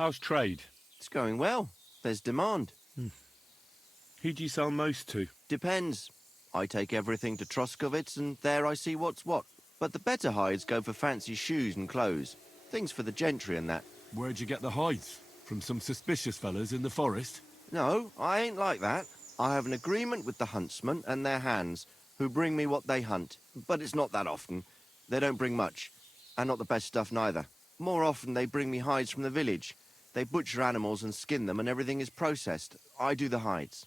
How's trade? It's going well. There's demand. Who do you sell most to? Depends. I take everything to Troskovitz, and there I see what's what. But the better hides go for fancy shoes and clothes. Things for the gentry and that. Where'd you get the hides? From some suspicious fellas in the forest? No, I ain't like that. I have an agreement with the huntsmen and their hands, who bring me what they hunt. But it's not that often. They don't bring much. And not the best stuff neither. More often they bring me hides from the village. They butcher animals and skin them, and everything is processed. I do the hides.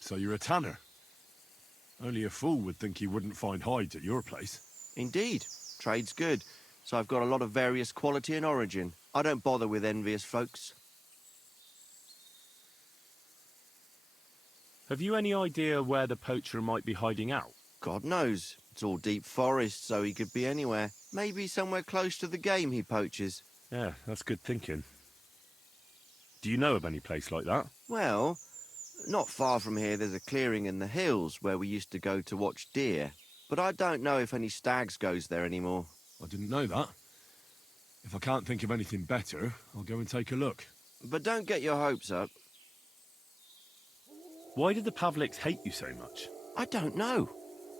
So you're a tanner? Only a fool would think he wouldn't find hides at your place. Indeed. Trade's good. So I've got a lot of various quality and origin. I don't bother with envious folks. Have you any idea where the poacher might be hiding out? God knows. It's all deep forest, so he could be anywhere. Maybe somewhere close to the game he poaches. Yeah, that's good thinking. Do you know of any place like that? Well, not far from here there's a clearing in the hills where we used to go to watch deer. But I don't know if any stags goes there anymore. I didn't know that. If I can't think of anything better, I'll go and take a look. But don't get your hopes up. Why did the Pavliks hate you so much? I don't know.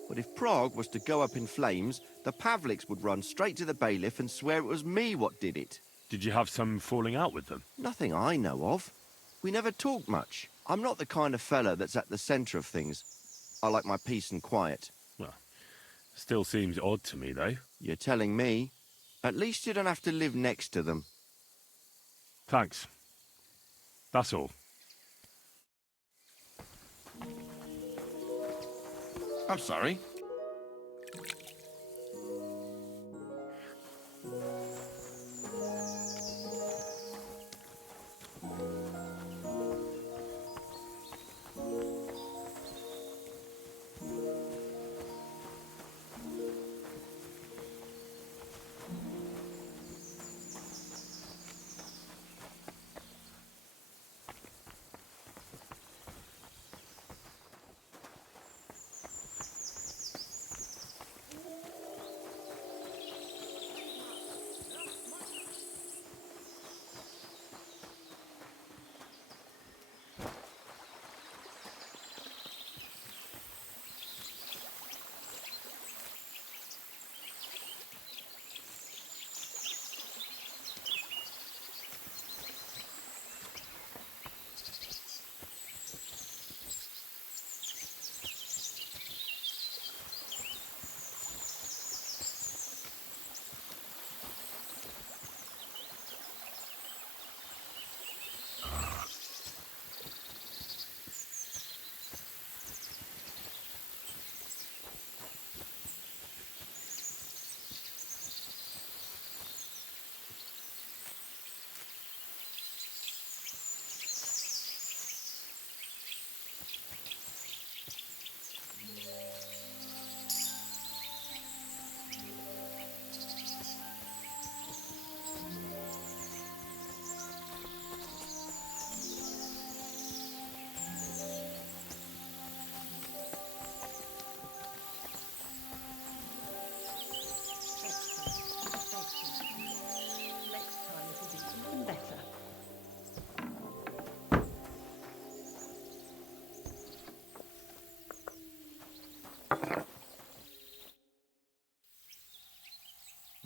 But if Prague was to go up in flames, the Pavliks would run straight to the bailiff and swear it was me what did it. Did you have some falling out with them? Nothing I know of. We never talked much. I'm not the kind of fella that's at the centre of things. I like my peace and quiet. Well, still seems odd to me, though. You're telling me? At least you don't have to live next to them. Thanks. That's all. I'm sorry.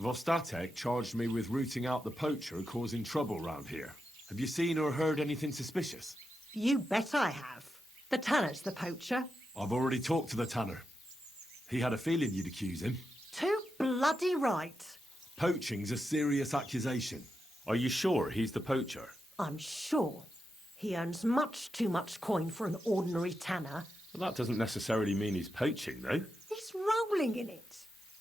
Vostatek charged me with rooting out the poacher causing trouble round here. Have you seen or heard anything suspicious? You bet I have. The tanner's the poacher. I've already talked to the tanner. He had a feeling you'd accuse him. Too bloody right. Poaching's a serious accusation. Are you sure he's the poacher? I'm sure. He earns much too much coin for an ordinary tanner. Well, that doesn't necessarily mean he's poaching, though. He's rolling in it.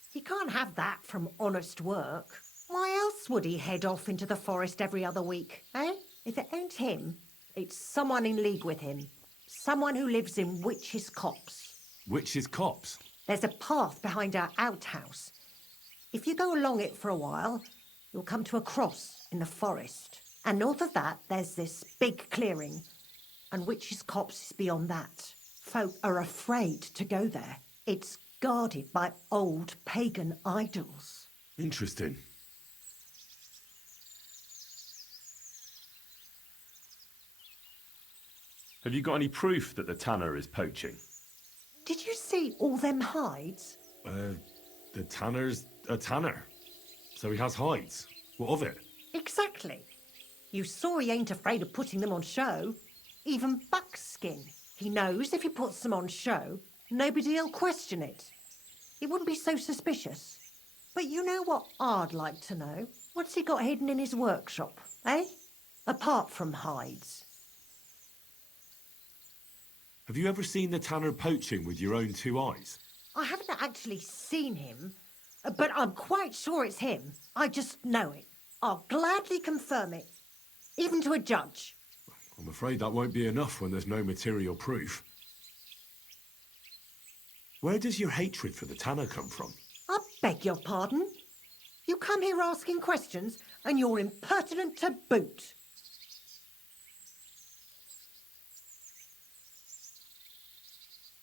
He can't have that from honest work. Why else would he head off into the forest every other week, eh? If it ain't him, it's someone in league with him. Someone who lives in Witch's Copse. Witch's Copse? There's a path behind our outhouse. If you go along it for a while, you'll come to a cross in the forest. And north of that, there's this big clearing. And Witch's Copse is beyond that. Folk are afraid to go there. It's guarded by old pagan idols. Interesting. Have you got any proof that the tanner is poaching? Did you see all them hides? The tanner's a tanner. So he has hides. What of it? Exactly. You saw he ain't afraid of putting them on show. Even buckskin. He knows if he puts them on show, nobody'll question it. He wouldn't be so suspicious. But you know what I'd like to know? What's he got hidden in his workshop, eh? Apart from hides. Have you ever seen the tanner poaching with your own two eyes? I haven't actually seen him, but I'm quite sure it's him. I just know it. I'll gladly confirm it, even to a judge. I'm afraid that won't be enough when there's no material proof. Where does your hatred for the tanner come from? I beg your pardon? You come here asking questions, and you're impertinent to boot.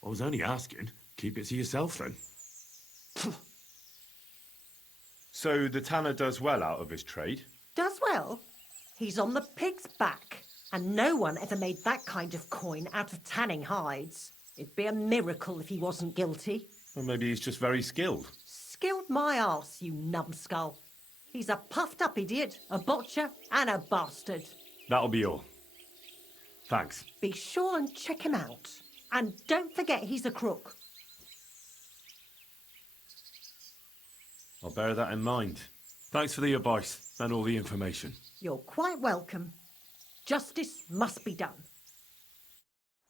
I was only asking. Keep it to yourself, then. So the tanner does well out of his trade? Does well. He's on the pig's back, and no one ever made that kind of coin out of tanning hides. It'd be a miracle if he wasn't guilty. Or maybe he's just very skilled. Skilled my arse, you numbskull. He's a puffed-up idiot, a botcher, and a bastard. That'll be all. Thanks. Be sure and check him out. And don't forget he's a crook. I'll bear that in mind. Thanks for the advice and all the information. You're quite welcome. Justice must be done.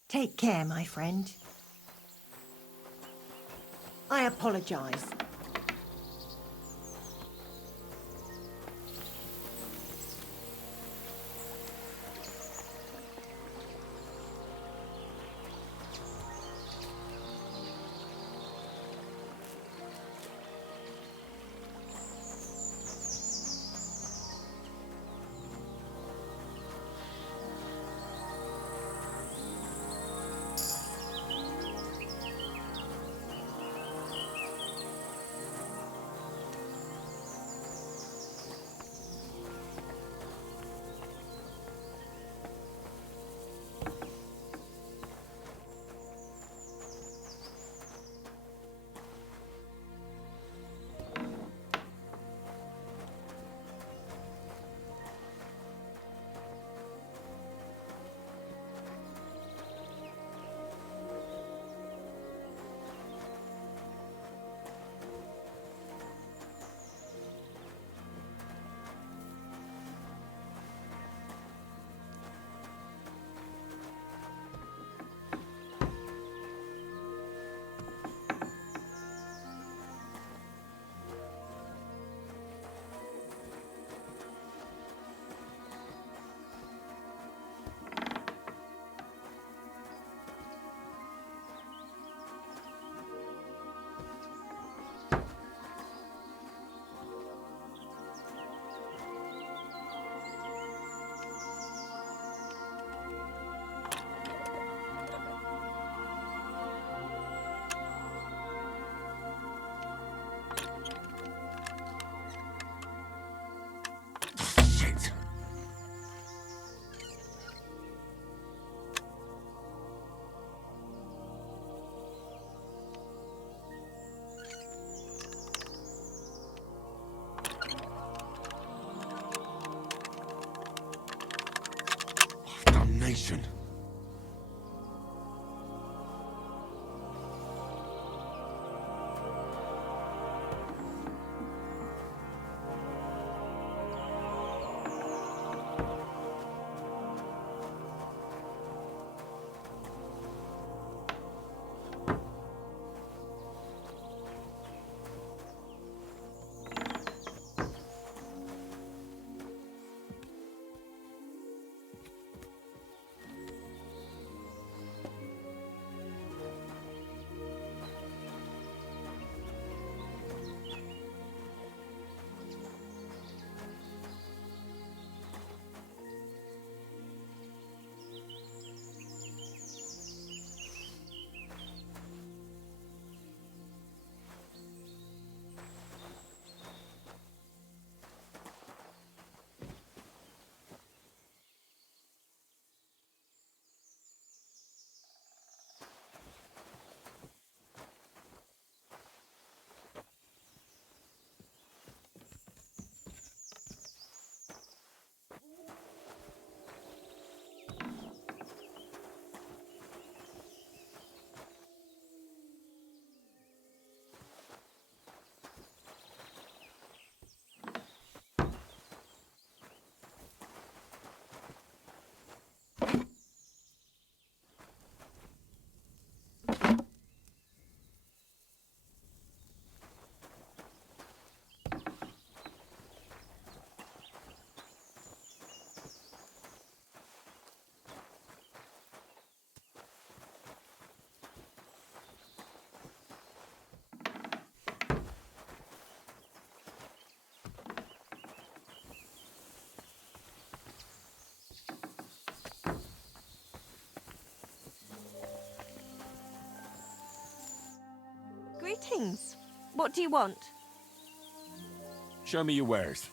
Take care, my friend. I apologise. Shit! Damnation! Greetings. What do you want? Show me your wares.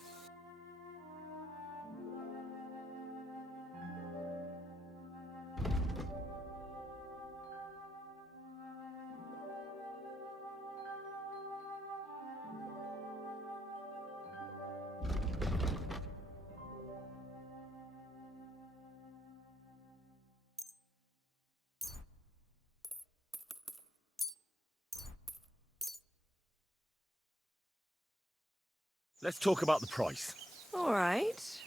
Let's talk about the price. All right.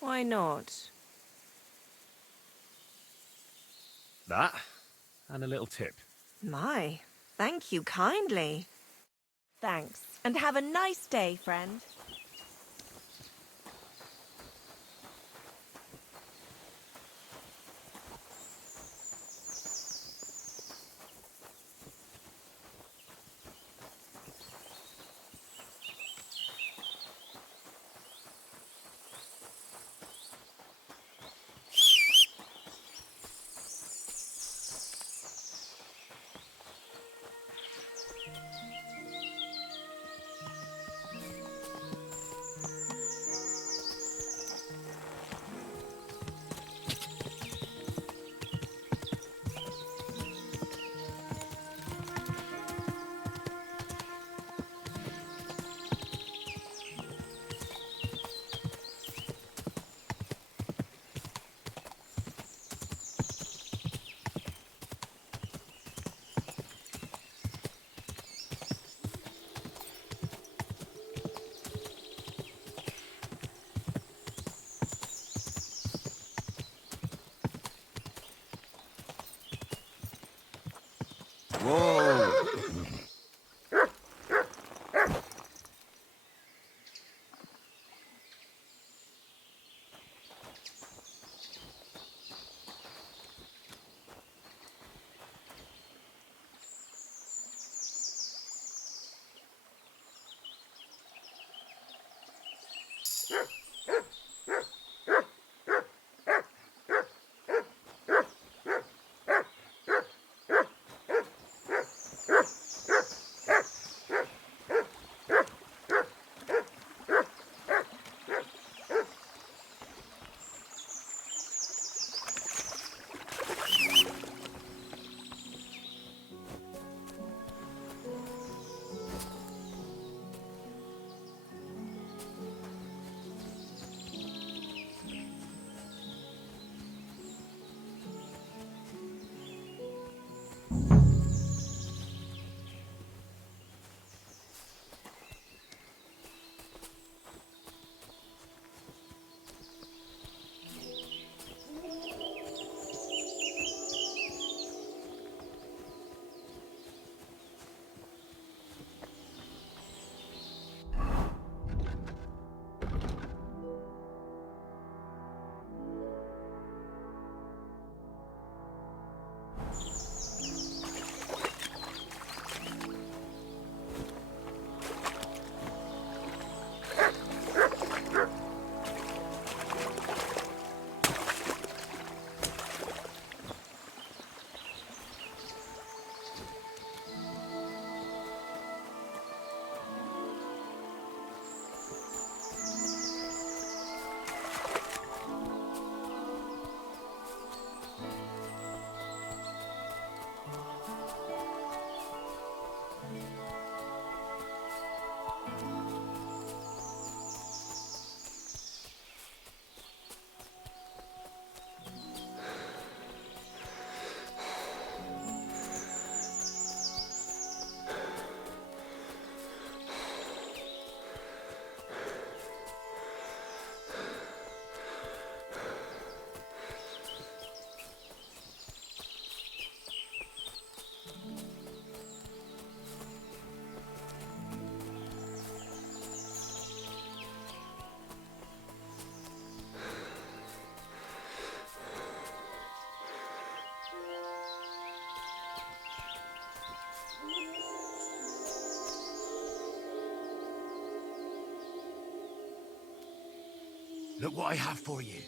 Why not? That, and a little tip. My, thank you kindly. Thanks, and have a nice day, friend. Whoa! Look what I have for you.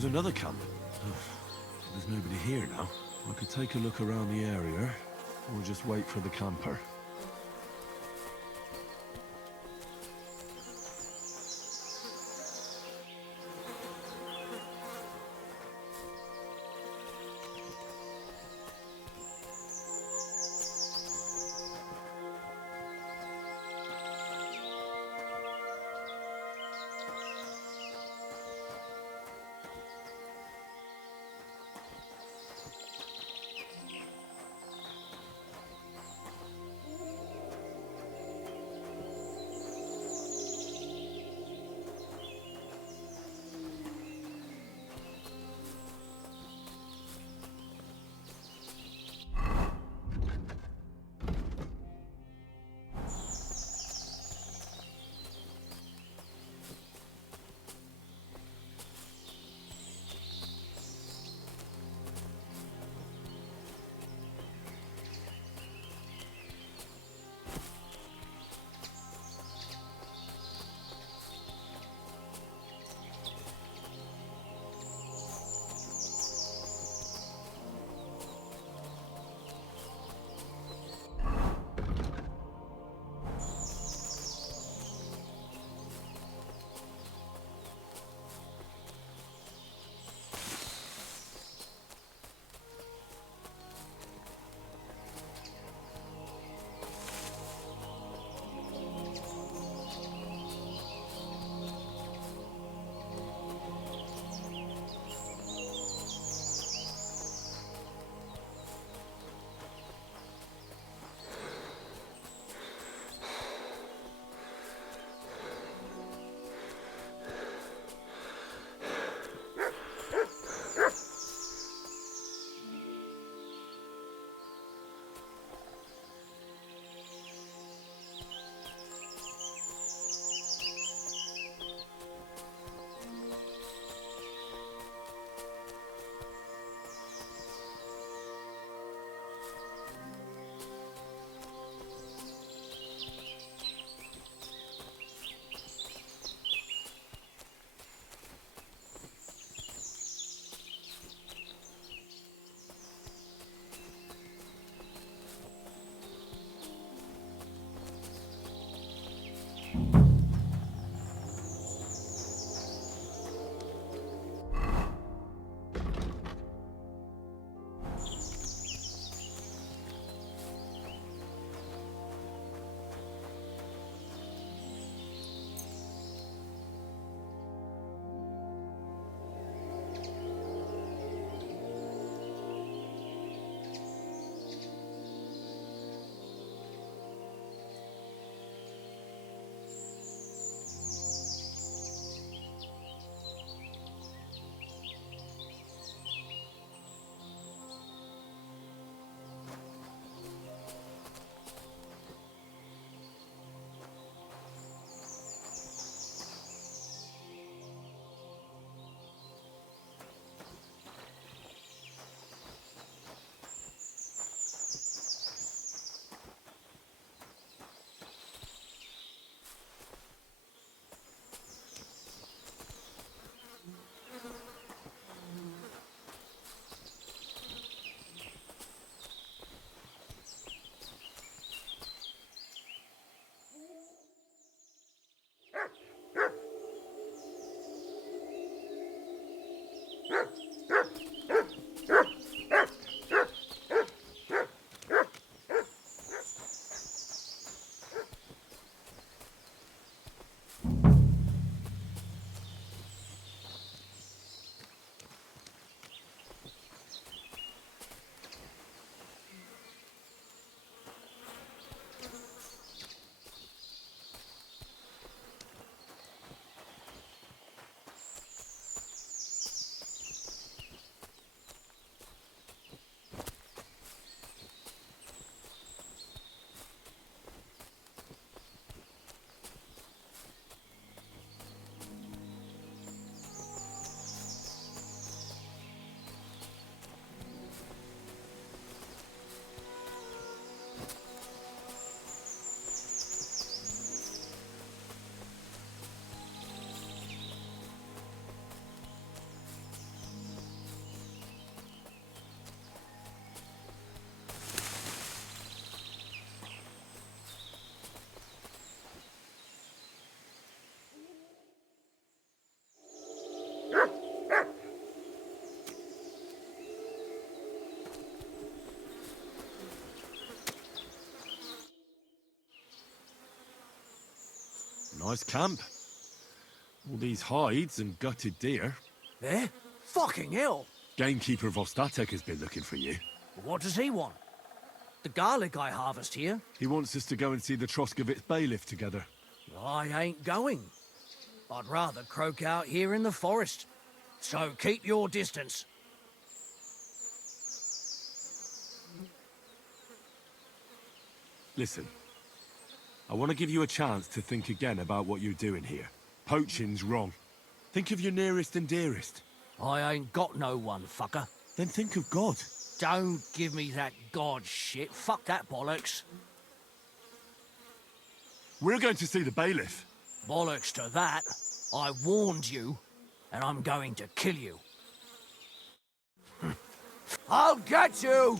here's another camp. There's nobody here now. I could take a look around the area, or just wait for the camper. Nice camp. All these hides and gutted deer. Eh? Fucking hell! Gamekeeper Vostatek has been looking for you. What does he want? The garlic I harvest here? He wants us to go and see the Troskovitz bailiff together. I ain't going. I'd rather croak out here in the forest. So keep your distance. Listen, I want to give you a chance to think again about what you're doing here. Poaching's wrong. Think of your nearest and dearest. I ain't got no one, fucker. Then think of God. Don't give me that god shit. Fuck that bollocks. We're going to see the bailiff. Bollocks to that. I warned you, and I'm going to kill you. I'll get you!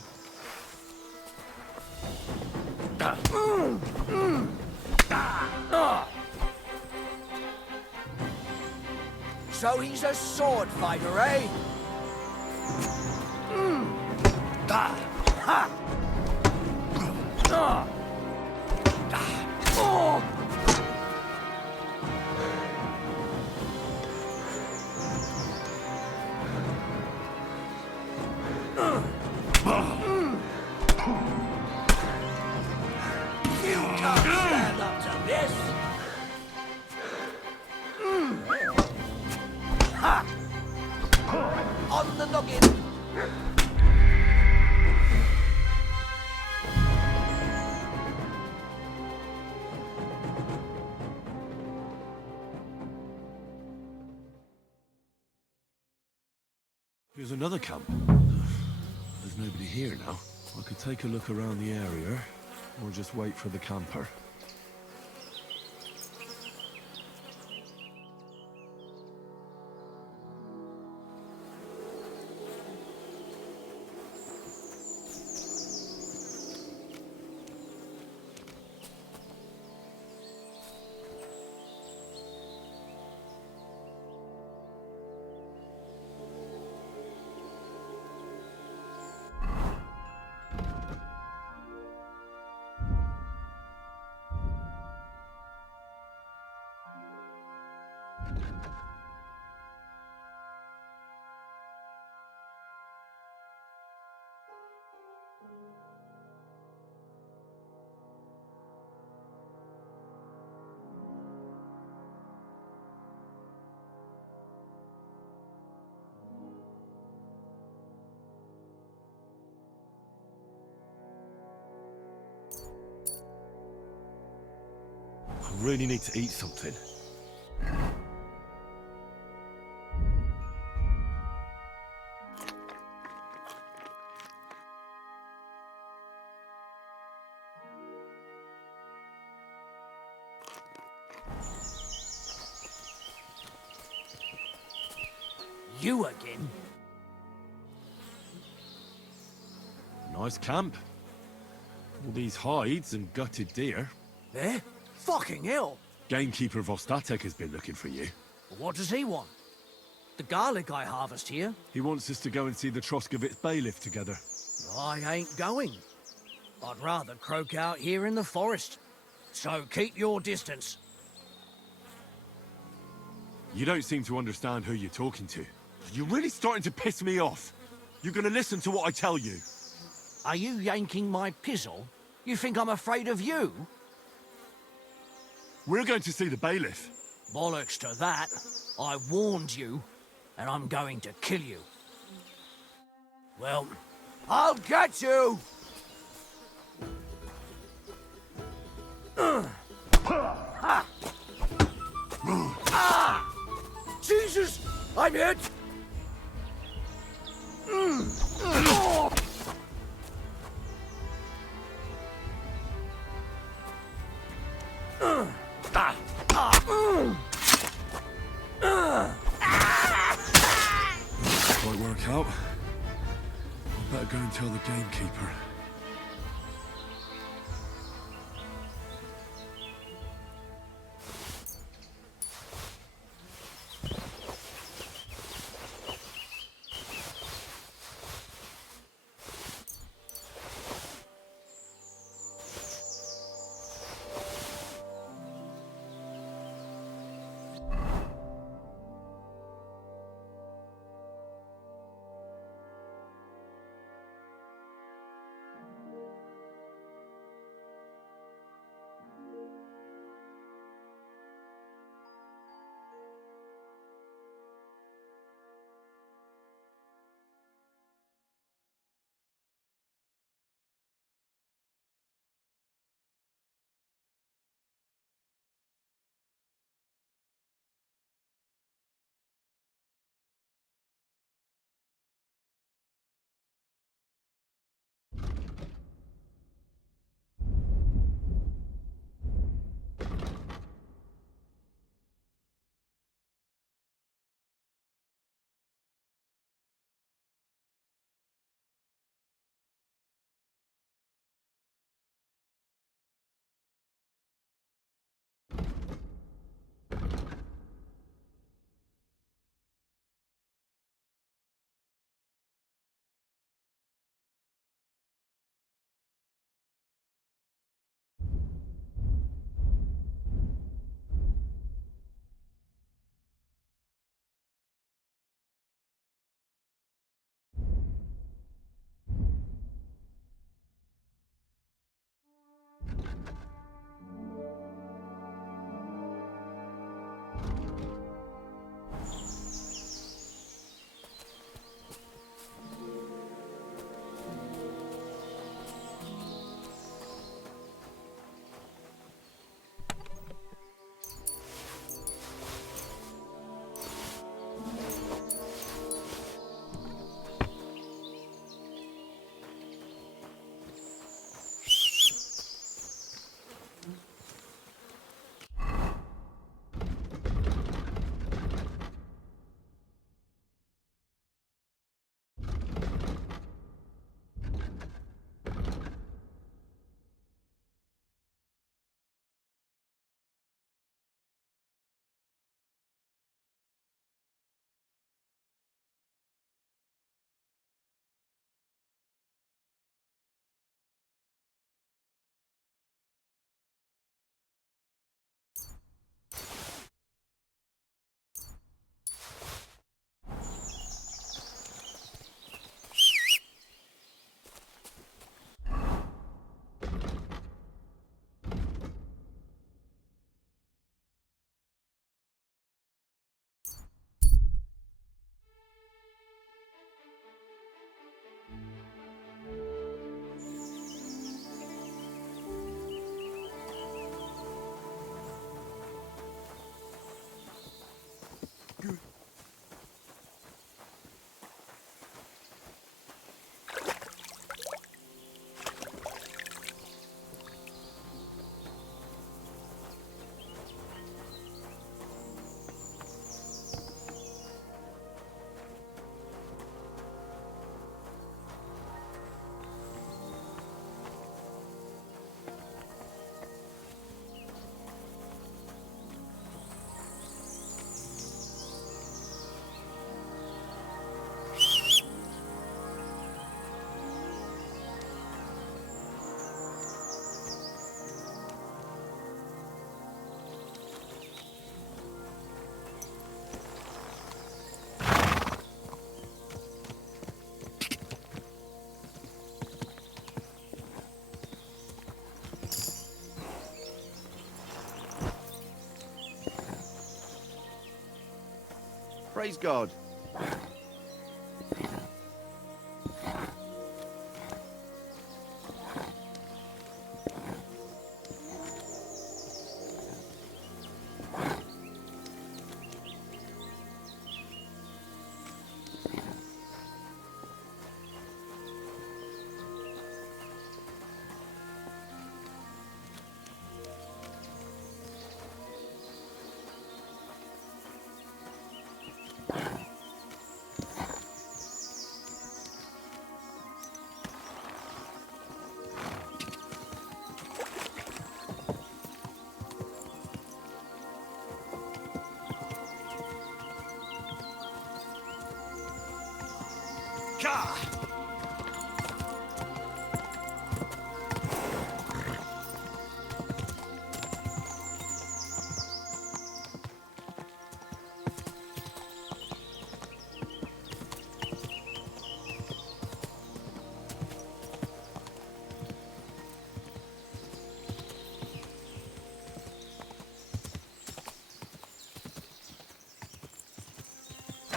So he's a sword fighter, eh? You can't stand up to this! Ha! On the noggin! Here's another camp. There's nobody here now. I could take a look around the area, or just wait for the camper. I really need to eat something. You again? Nice camp. All these hides and gutted deer. Eh? Fucking hell! Gamekeeper Vostatek has been looking for you. What does he want? The garlic I harvest here? He wants us to go and see the Troskovitz bailiff together. I ain't going. I'd rather croak out here in the forest. So keep your distance. You don't seem to understand who you're talking to. You're really starting to piss me off. You're gonna listen to what I tell you. Are you yanking my pizzle? You think I'm afraid of you? We're going to see the bailiff. Bollocks to that. I warned you, and I'm going to kill you. Well, I'll get you! Jesus! I'm hit! Might work out. Better go and tell the gamekeeper. Praise God.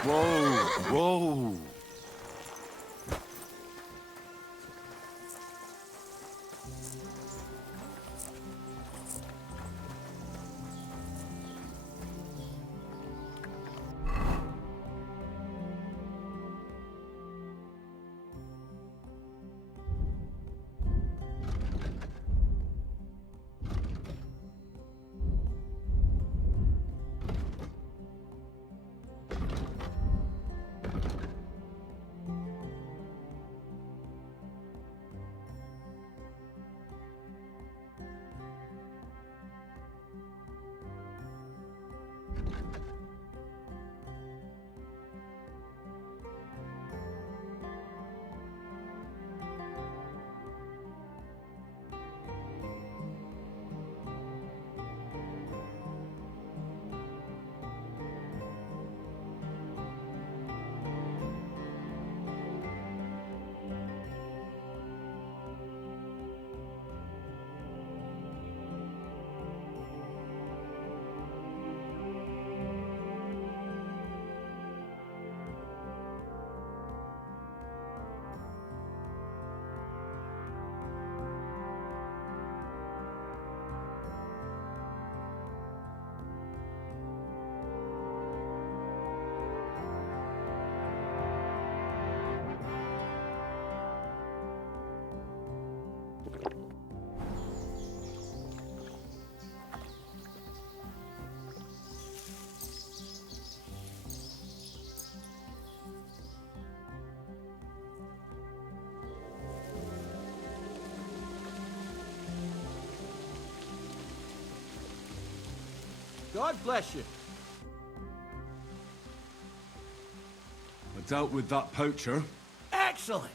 Whoa, whoa. God bless you. I dealt with that poacher. Excellent.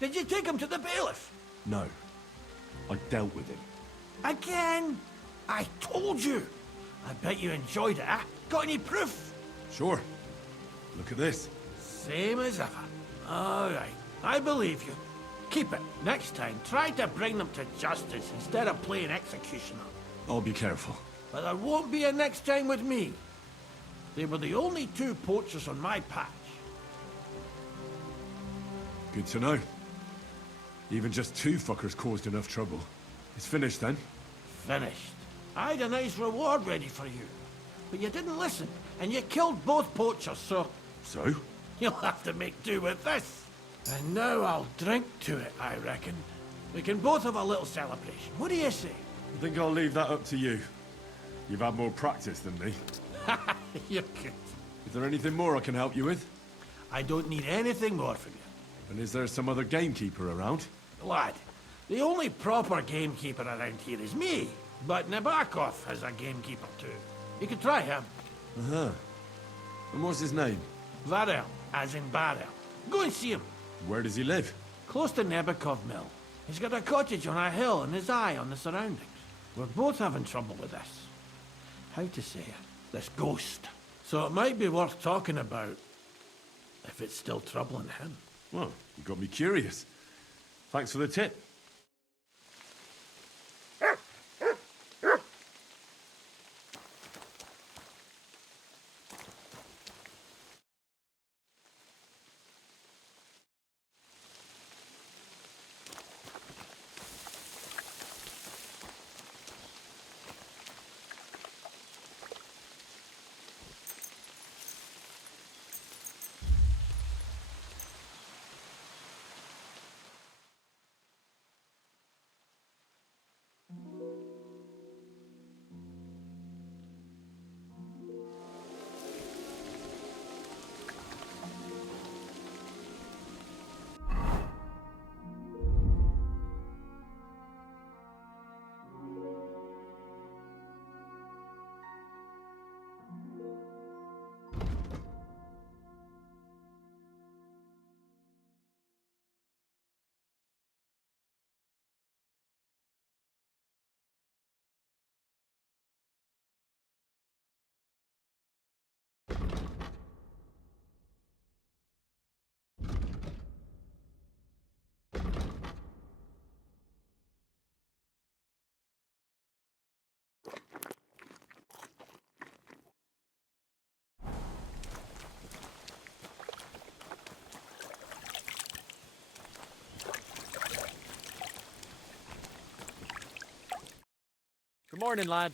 Did you take him to the bailiff? No. I dealt with him. Again? I told you. I bet you enjoyed it, eh? Got any proof? Sure. Look at this. Same as ever. All right. I believe you. Keep it. Next time, try to bring them to justice instead of playing executioner. I'll be careful. But there won't be a next time with me. They were the only two poachers on my patch. Good to know. Even just two fuckers caused enough trouble. It's finished then? Finished. I had a nice reward ready for you. But you didn't listen, and you killed both poachers, so So? you'll have to make do with this. And now I'll drink to it, I reckon. We can both have a little celebration. What do you say? I think I'll leave that up to you. You've had more practice than me. You're good. Is there anything more I can help you with? I don't need anything more from you. And is there some other gamekeeper around? Lad, the only proper gamekeeper around here is me. But Nabokov has a gamekeeper too. You could try him. Uh-huh. And what's his name? Varel, as in barrel. Go and see him. Where does he live? Close to Nebokov Mill. He's got a cottage on a hill and his eye on the surroundings. We're both having trouble with this. How to say it? This ghost. So it might be worth talking about if it's still troubling him. Well, you got me curious. Thanks for the tip. Morning, lad.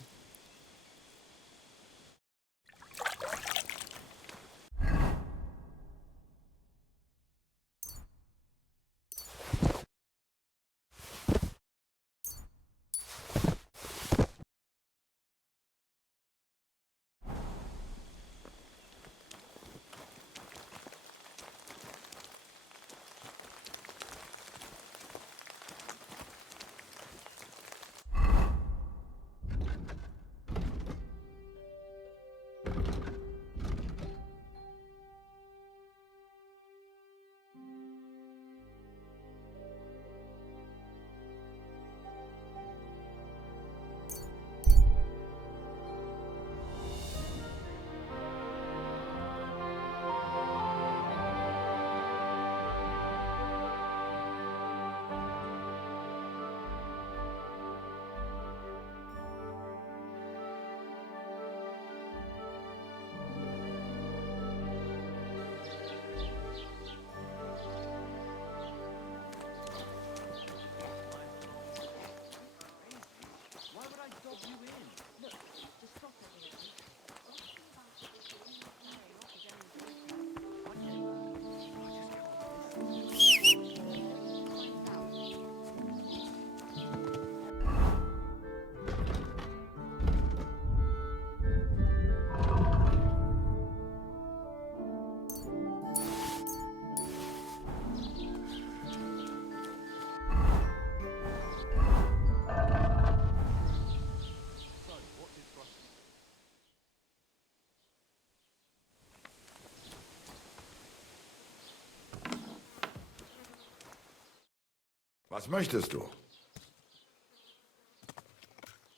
Was möchtest du?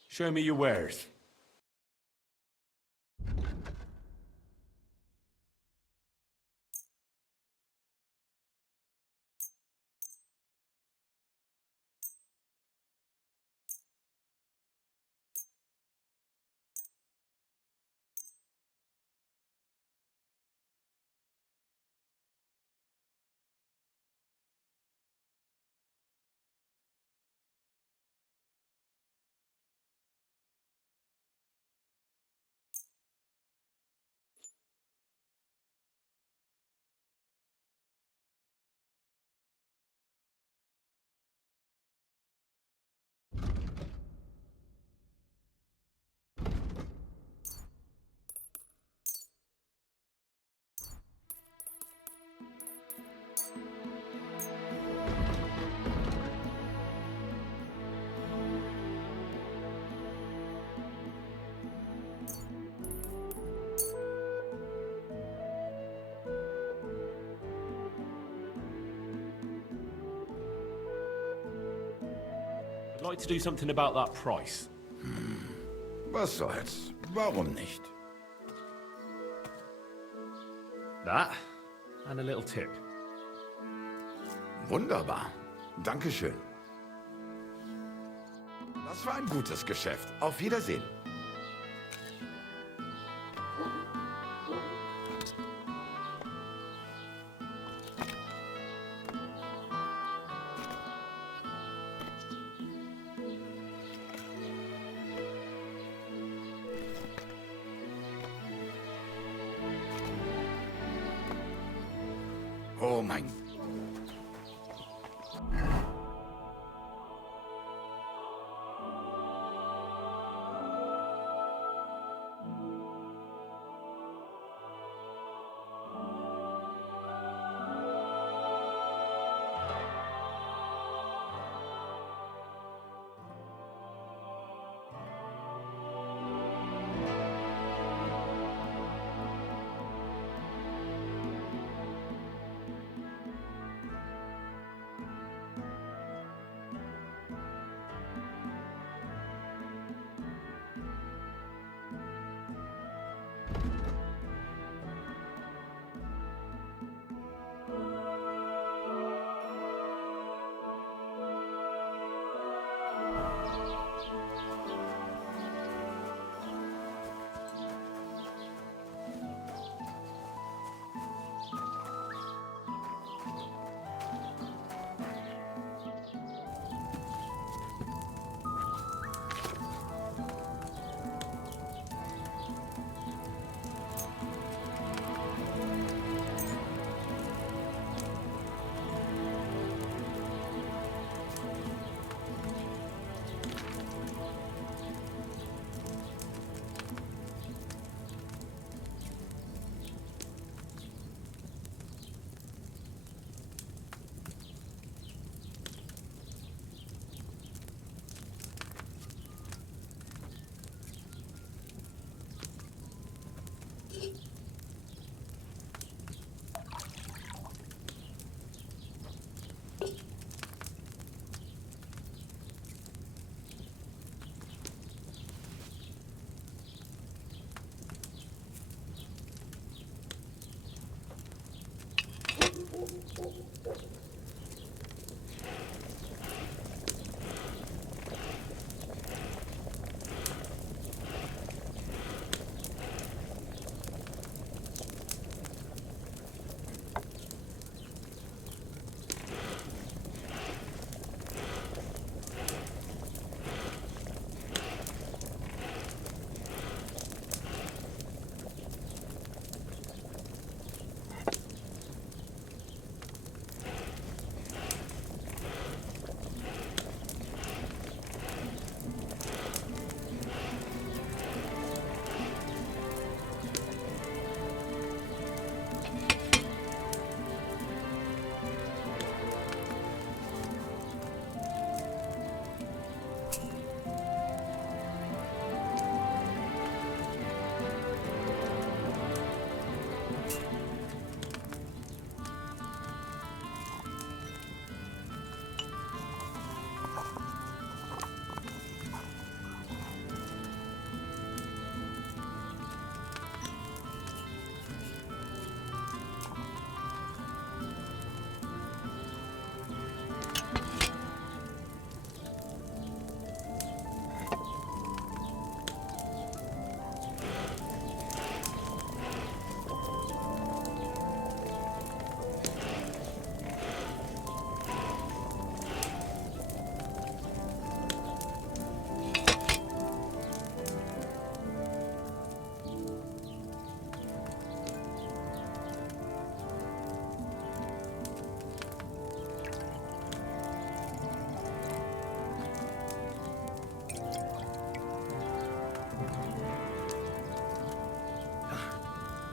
Show me your wares. I'd like to do something about that price. Was soll's? Warum nicht? That, and a little tip. Wunderbar. Dankeschön. Das war ein gutes Geschäft. Auf Wiedersehen. Oh mein...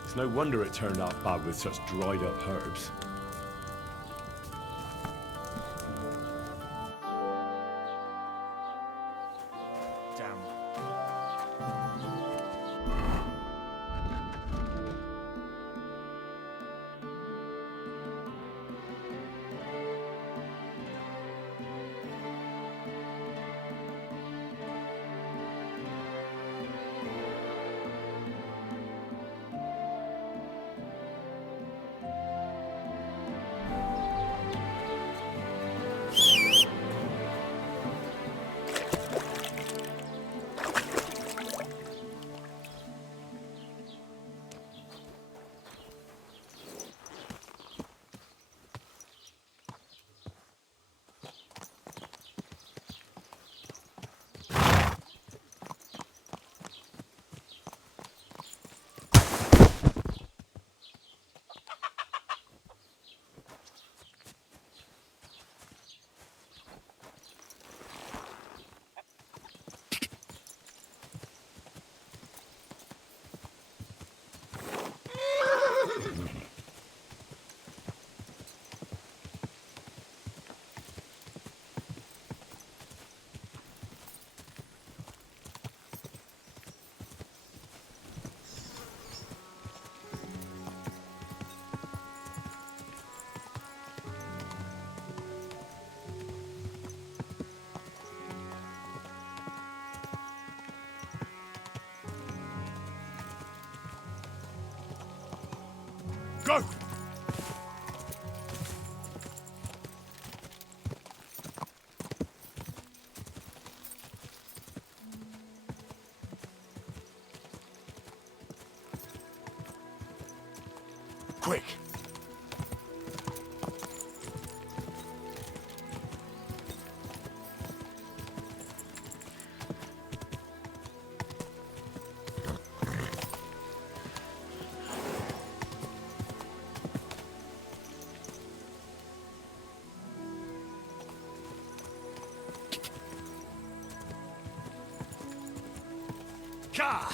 It's no wonder it turned out bad with such dried up herbs. Damn. Go! Quick! Ka!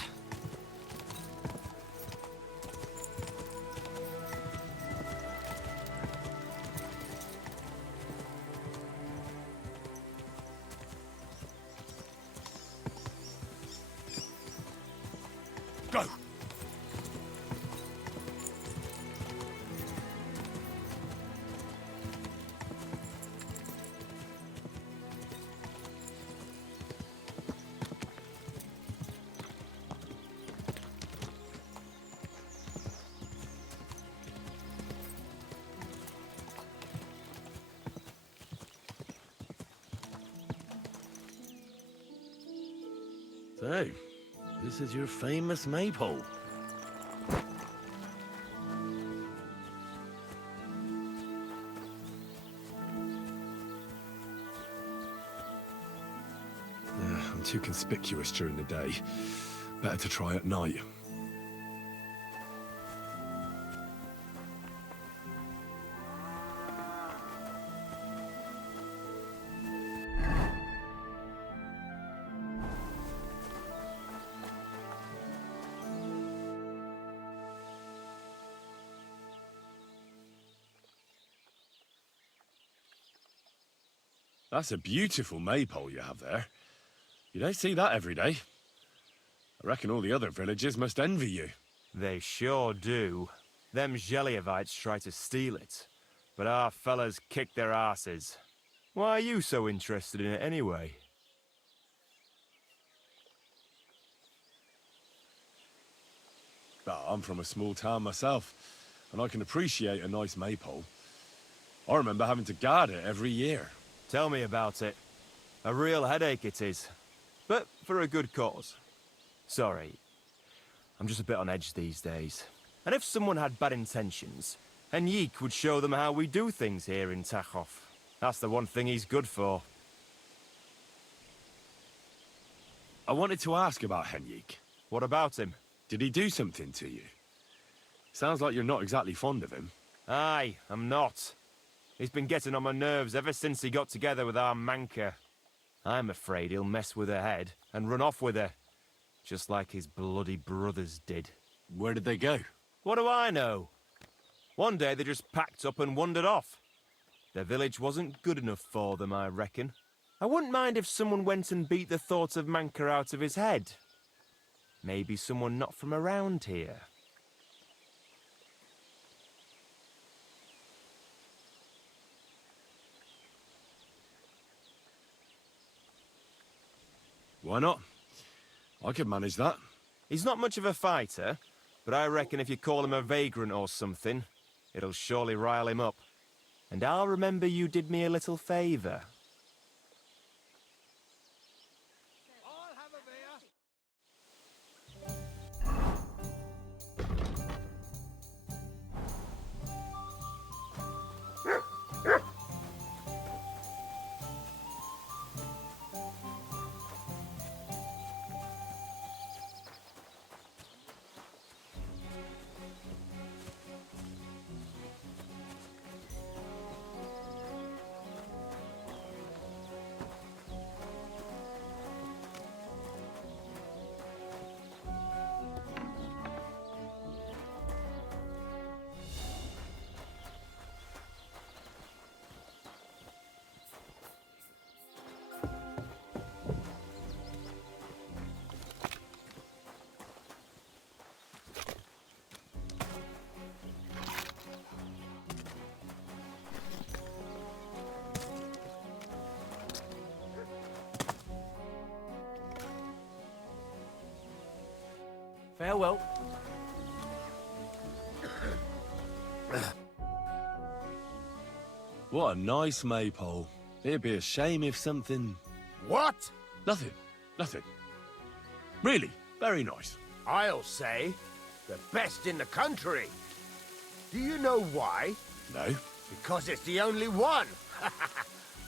Go! So, this is your famous maypole. I'm too conspicuous during the day. Better to try at night. That's a beautiful maypole you have there. You don't see that every day. I reckon all the other villagers must envy you. They sure do. Them Geliovites try to steal it, but our fellas kick their asses. Why are you so interested in it anyway? I'm from a small town myself, and I can appreciate a nice maypole. I remember having to guard it every year. Tell me about it. A real headache it is. But for a good cause. Sorry. I'm just a bit on edge these days. And if someone had bad intentions, Henrik would show them how we do things here in Tachov. That's the one thing he's good for. I wanted to ask about Henrik. What about him? Did he do something to you? Sounds like you're not exactly fond of him. Aye, I'm not. He's been getting on my nerves ever since he got together with our Manka. I'm afraid he'll mess with her head and run off with her. Just like his bloody brothers did. Where did they go? What do I know? One day they just packed up and wandered off. Their village wasn't good enough for them, I reckon. I wouldn't mind if someone went and beat the thought of Manka out of his head. Maybe someone not from around here. Why not? I could manage that. He's not much of a fighter, but I reckon if you call him a vagrant or something, it'll surely rile him up. And I'll remember you did me a little favor. Farewell. What a nice maypole. It'd be a shame if something... What? Nothing. Nothing. Really, very nice. I'll say, the best in the country. Do you know why? No? Because it's the only one.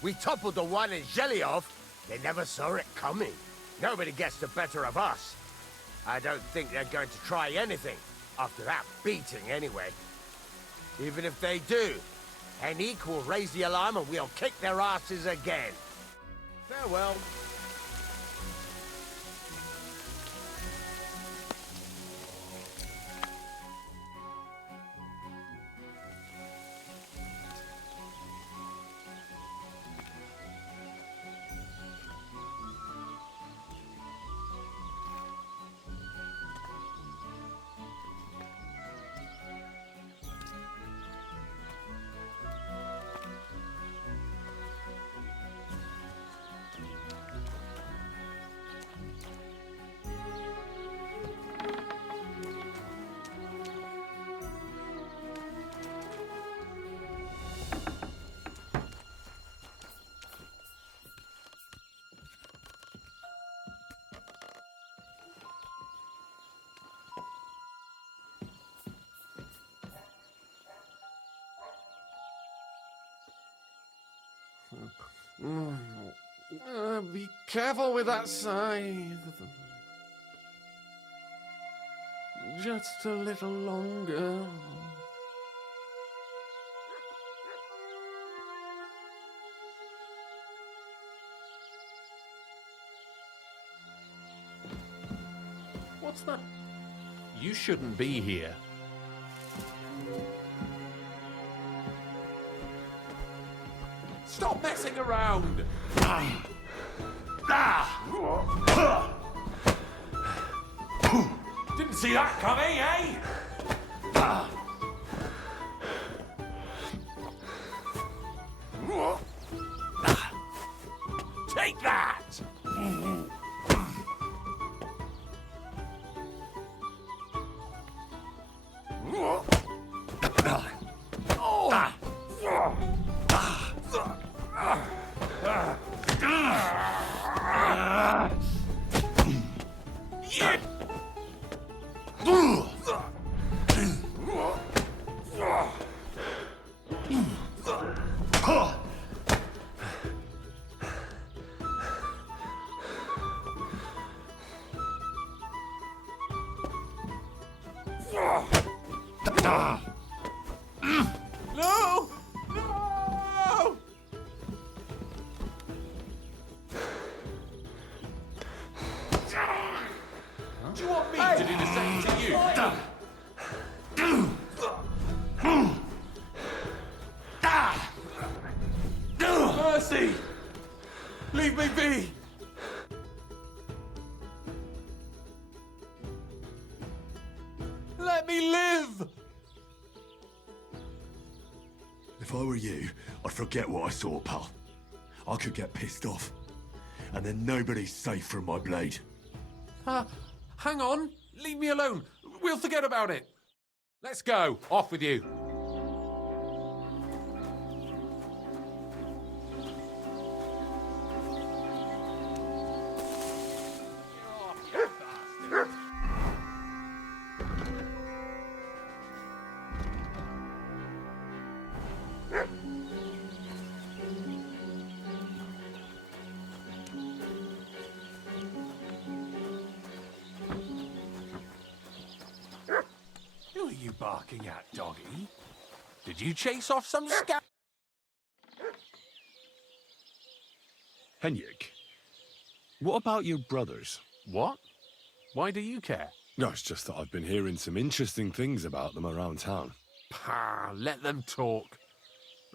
We toppled the one in Zhelyov. They never saw it coming. Nobody gets the better of us. I don't think they're going to try anything, after that beating anyway. Even if they do, Henrik will raise the alarm and we'll kick their asses again. Farewell. Be careful with that scythe. Just a little longer. What's that? You shouldn't be here. Stop messing around! Didn't see that coming, eh? Take that! No! No! Do you want me to do the same to you? Mercy! Leave me be! Let me live! If I were you, I'd forget what I saw, pal. I could get pissed off. And then nobody's safe from my blade. Hang on. Leave me alone. We'll forget about it. Let's go. Off with you. Who are you barking at, doggy? Did you chase off some scout? Henrik, what about your brothers? What? Why do you care? No, it's just that I've been hearing some interesting things about them around town. Pah, let them talk.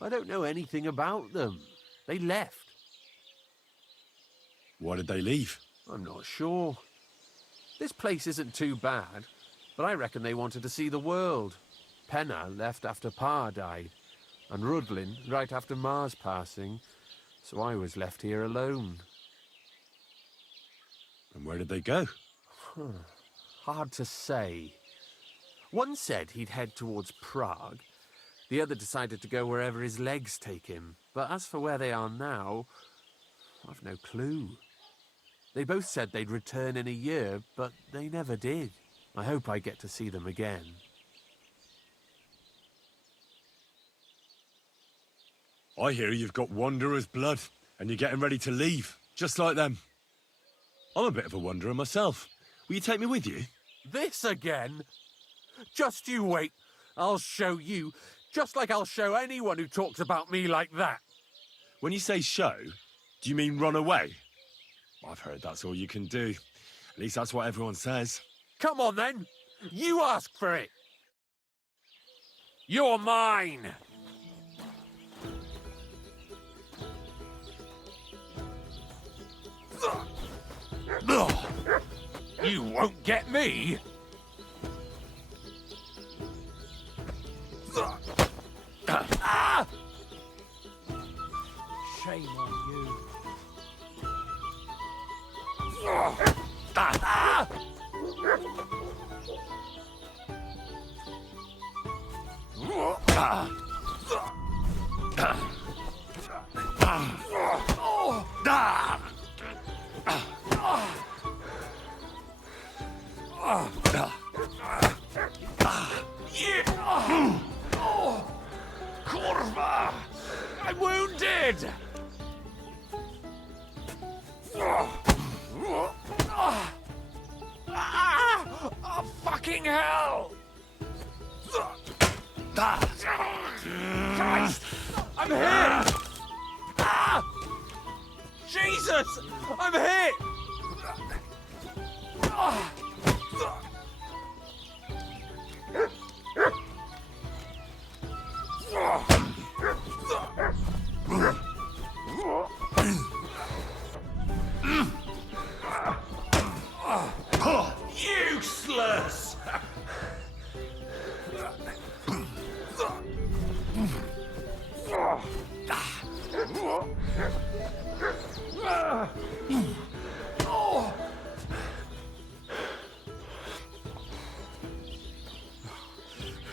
I don't know anything about them. They left. Why did they leave? I'm not sure. This place isn't too bad, but I reckon they wanted to see the world. Penna left after Pa died, and Rudlin right after Ma's passing, so I was left here alone. And where did they go? Hard to say. One said he'd head towards Prague. The other decided to go wherever his legs take him. But as for where they are now, I've no clue. They both said they'd return in a year, but they never did. I hope I get to see them again. I hear you've got wanderer's blood, and you're getting ready to leave, just like them. I'm a bit of a wanderer myself. Will you take me with you? This again? Just you wait. I'll show you, just like I'll show anyone who talks about me like that. When you say show, do you mean run away? I've heard that's all you can do. At least that's what everyone says. Come on, then. You ask for it. You're mine. You won't get me. Shame on you. Kurva! I'm wounded! fucking hell! Christ! I'm hit! Ah! Jesus! I'm hit! Ah! Useless!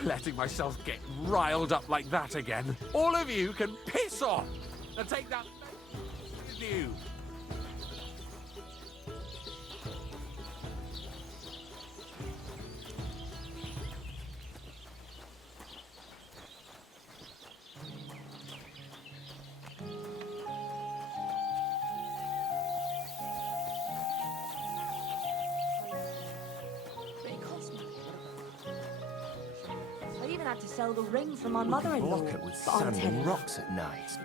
Letting myself get riled up like that again. All of you can piss off and take that with you. I even had to sell the ring from my We could mother-in-law. block it with But I'm sand telling and you, rocks at night.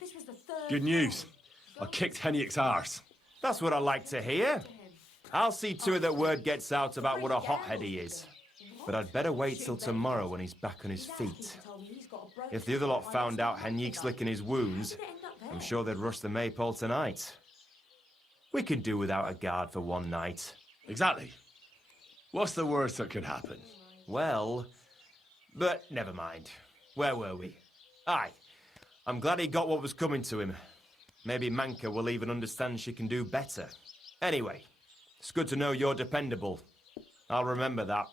this was the third Good news. I kicked Henriek's arse. That's what I like to hear. I'll see to it that word gets out about what a hothead he is. But I'd better wait till tomorrow when he's back on his feet. If the other lot found out Henriek's licking his wounds, I'm sure they'd rush the maypole tonight. We can do without a guard for one night. Exactly. What's the worst that could happen? Well, but never mind. Where were we? Aye, I'm glad he got what was coming to him. Maybe Manka will even understand she can do better. Anyway, it's good to know you're dependable. I'll remember that.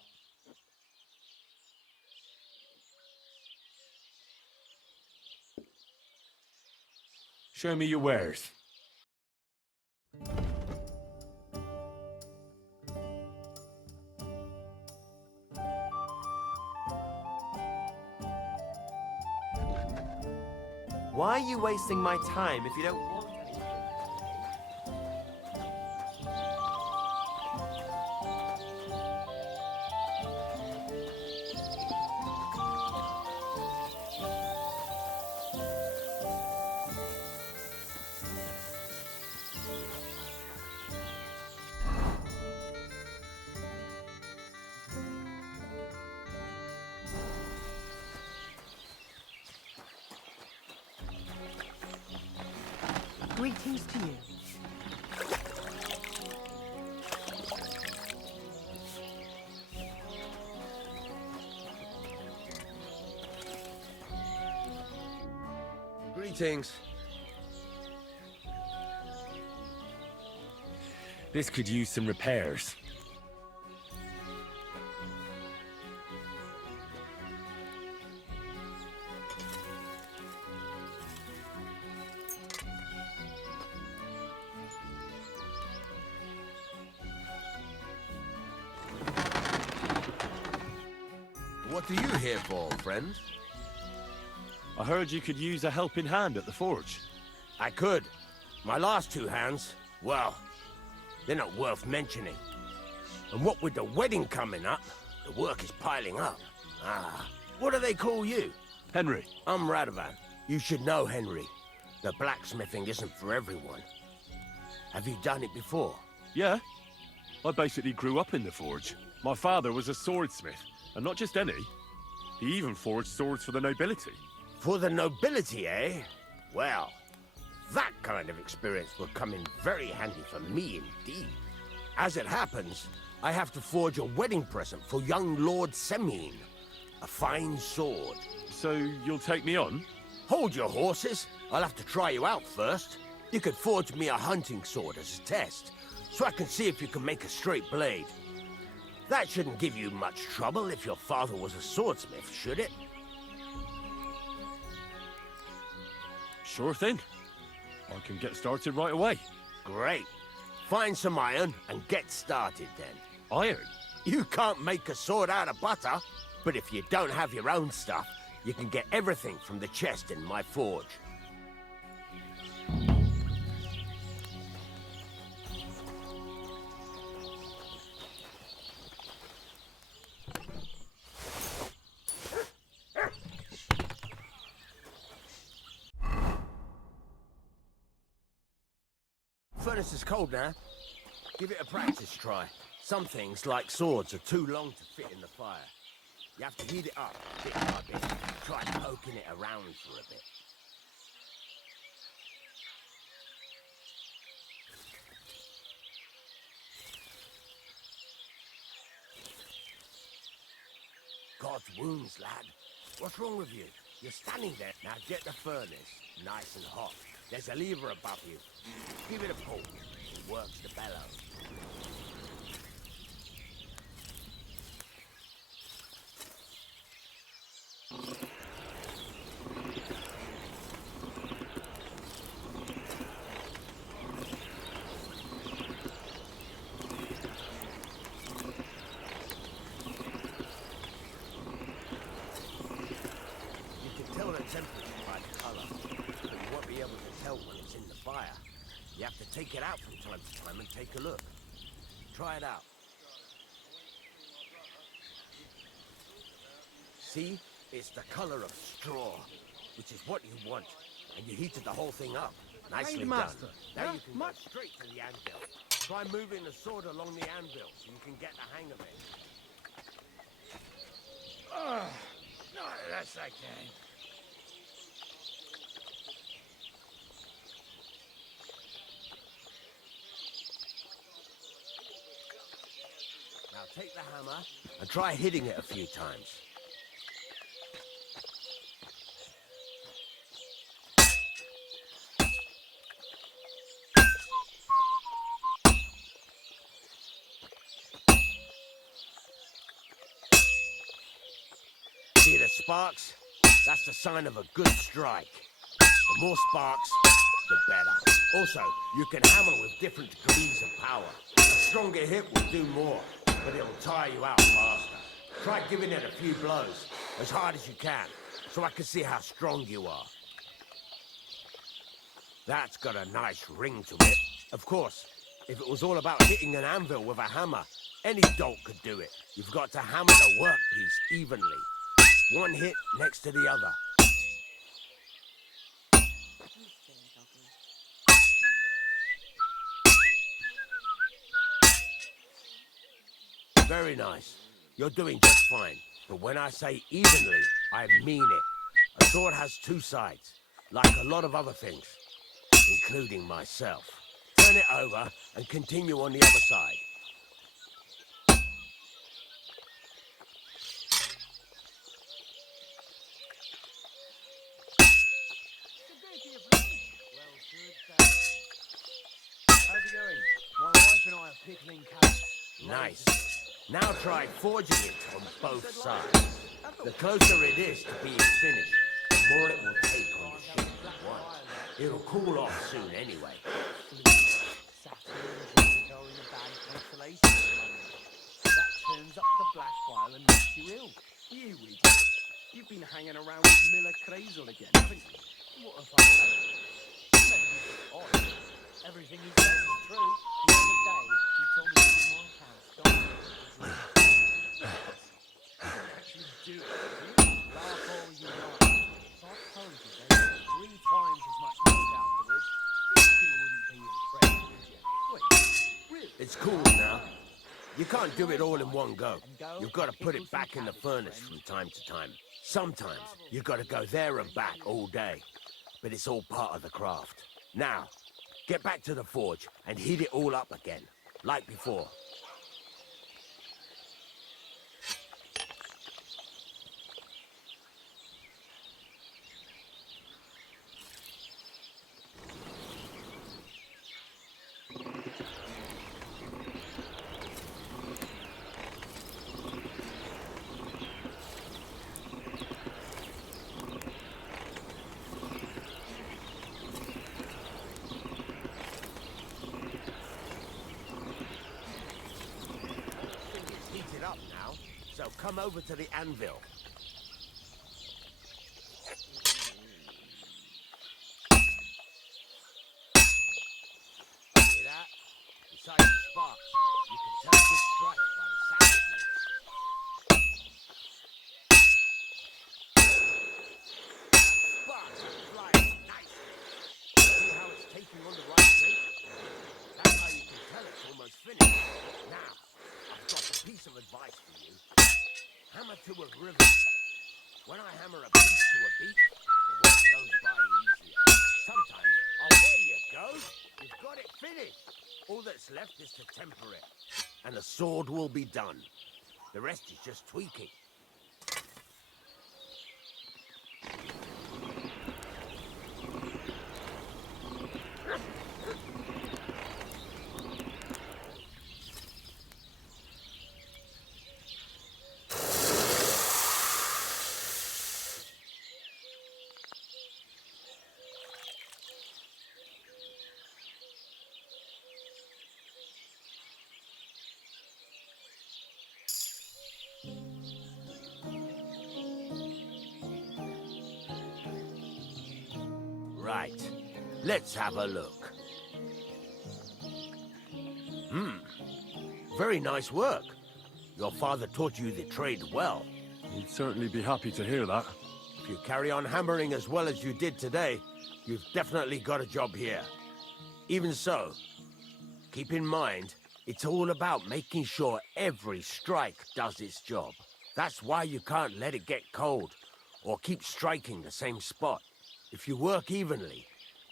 Show me your wares. Why are you wasting my time if you don't want anything? Greetings to you. Greetings. This could use some repairs. What are you here for, friend? I heard you could use a helping hand at the forge. I could. My last two hands, well, they're not worth mentioning. And what with the wedding coming up, the work is piling up. Ah, what do they call you? Henry. I'm Radovan. You should know, Henry. The blacksmithing isn't for everyone. Have you done it before? Yeah. I basically grew up in the forge. My father was a swordsmith, and not just any. He even forged swords for the nobility. For the nobility, eh? Well, that kind of experience will come in very handy for me indeed. As it happens, I have to forge a wedding present for young Lord Semine. A fine sword. So you'll take me on? Hold your horses. I'll have to try you out first. You could forge me a hunting sword as a test, so I can see if you can make a straight blade. That shouldn't give you much trouble if your father was a swordsmith, should it? Sure thing. I can get started right away. Great. Find some iron and get started then. Iron? You can't make a sword out of butter, but if you don't have your own stuff, you can get everything from the chest in my forge. furnace is cold now. Give it a practice try. Some things, like swords, are too long to fit in the fire. You have to heat it up bit by bit. Try poking it around for a bit. God's wounds, lad. What's wrong with you? You're standing there. Now get the furnace nice and hot. There's a lever above you. Give it a pull. It works the bellows. You have to take it out from time to time and take a look. Try it out. See? It's the color of straw, which is what you want. And you heated the whole thing up. Nicely done. master. Now you can go straight to the anvil. Try moving the sword along the anvil so you can get the hang of it. No, that's okay. Now take the hammer and try hitting it a few times. See the sparks? That's the sign of a good strike. The more sparks, the better. Also, you can hammer with different degrees of power. A stronger hit will do more, but it'll tire you out faster. Try giving it a few blows, as hard as you can, so I can see how strong you are. That's got a nice ring to it. Of course, if it was all about hitting an anvil with a hammer, any dolt could do it. You've got to hammer the workpiece evenly. One hit next to the other. Very nice. You're doing just fine. But when I say evenly, I mean it. A sword has two sides, like a lot of other things, including myself. Turn it over and continue on the other side. How's it going? My wife and I are pickling carrots. Nice. Now try forging it on both sides. The closer it is to being finished, the more it will take on the shape you want. It'll cool off soon anyway. Saturn and Jupiter in a bad constellation at the moment. That turns up the black bile and makes you ill. You idiot. You've been hanging around with Miller Crazel again, haven't you? What have I done? Maybe it's odd. Everything he says is true. The other day, he told me to do my house. Don't actually do it. Laugh all you like. So I told you there's 3 times as much milk afterwards. You still wouldn't be impressed, would you? Wait, really? It's cool now. You can't do it all in one go. You've got to put it back in the furnace from time to time. Sometimes you've got to go there and back all day. But it's all part of the craft. Now, get back to the forge and heat it all up again, like before. Up now, so come over to the anvil. Hear that? Besides the sparks, you can tell good strike by the sound it makes. Sparks are flying nicely. See how it's taking on the right shape? piece of advice for you. Hammer to a rivet. When I hammer a piece to a beat, the work goes by easier. Sometimes, oh, there you go. You've got it finished. All that's left is to temper it, and the sword will be done. The rest is just tweaking. Right, let's have a look. Very nice work. Your father taught you the trade well. He'd certainly be happy to hear that. If you carry on hammering as well as you did today, you've definitely got a job here. Even so, keep in mind, it's all about making sure every strike does its job. That's why you can't let it get cold, or keep striking the same spot. If you work evenly,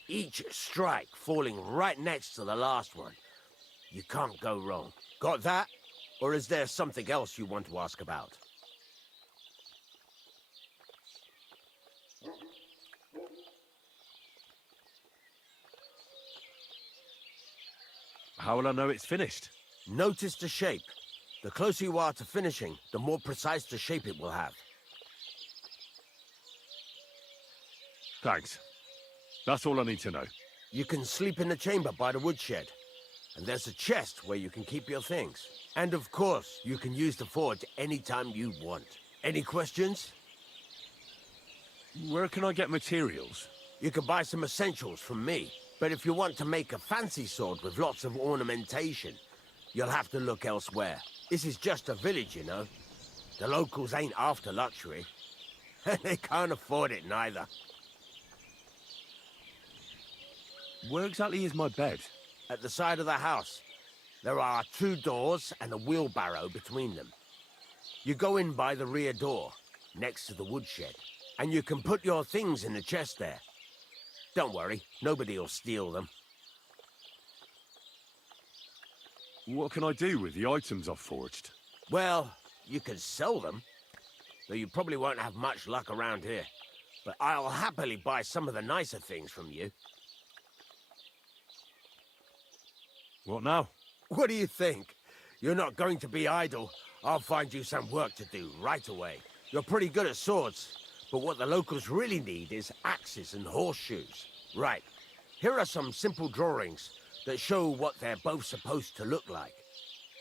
each strike falling right next to the last one, you can't go wrong. Got that? Or is there something else you want to ask about? How will I know it's finished? Notice the shape. The closer you are to finishing, the more precise the shape it will have. Thanks. That's all I need to know. You can sleep in the chamber by the woodshed. And there's a chest where you can keep your things. And of course, you can use the forge anytime you want. Any questions? Where can I get materials? You can buy some essentials from me. But if you want to make a fancy sword with lots of ornamentation, you'll have to look elsewhere. This is just a village, you know. The locals ain't after luxury. They can't afford it neither. Where exactly is my bed? At the side of the house. There are 2 doors and a wheelbarrow between them. You go in by the rear door, next to the woodshed, and you can put your things in the chest there. Don't worry, nobody will steal them. What can I do with the items I've forged? Well, you can sell them, though you probably won't have much luck around here. But I'll happily buy some of the nicer things from you. What now? What do you think? You're not going to be idle. I'll find you some work to do right away. You're pretty good at swords, but what the locals really need is axes and horseshoes. Right, here are some simple drawings that show what they're both supposed to look like.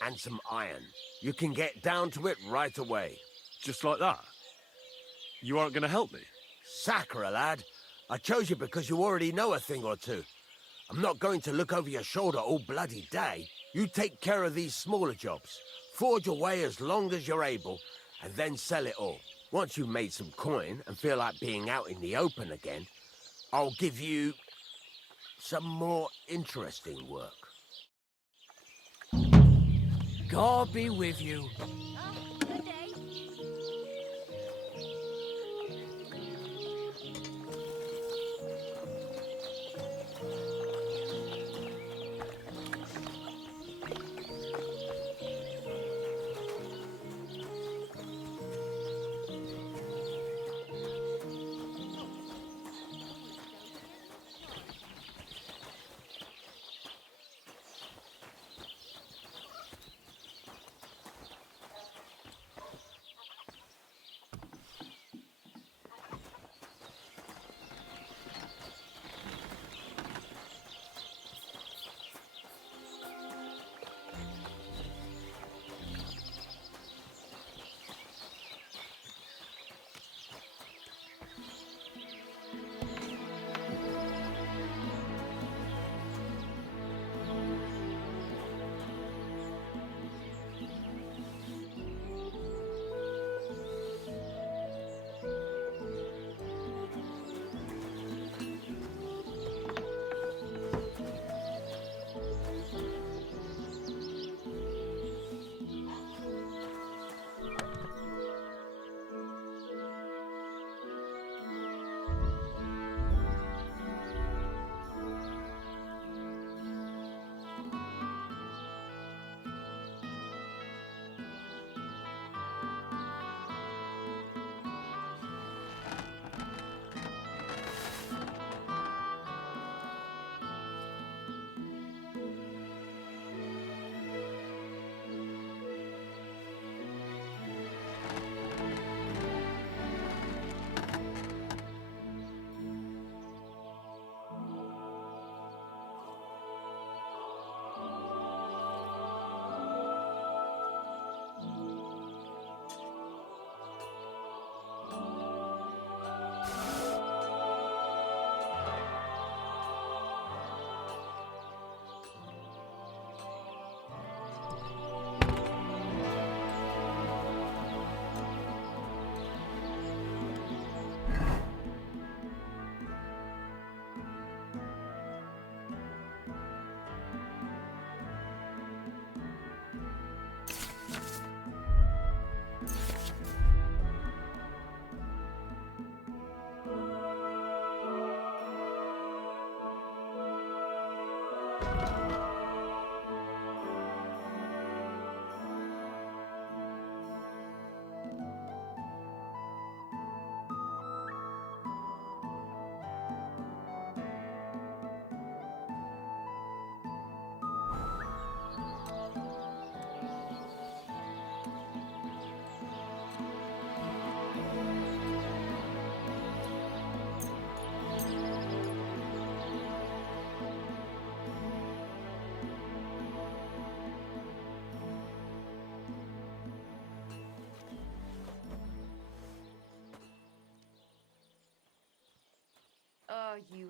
And some iron. You can get down to it right away. Just like that? You aren't going to help me? Sacre, lad. I chose you because you already know a thing or two. I'm not going to look over your shoulder all bloody day. You take care of these smaller jobs. Forge away as long as you're able, and then sell it all. Once you've made some coin and feel like being out in the open again, I'll give you some more interesting work. God be with you. Good day.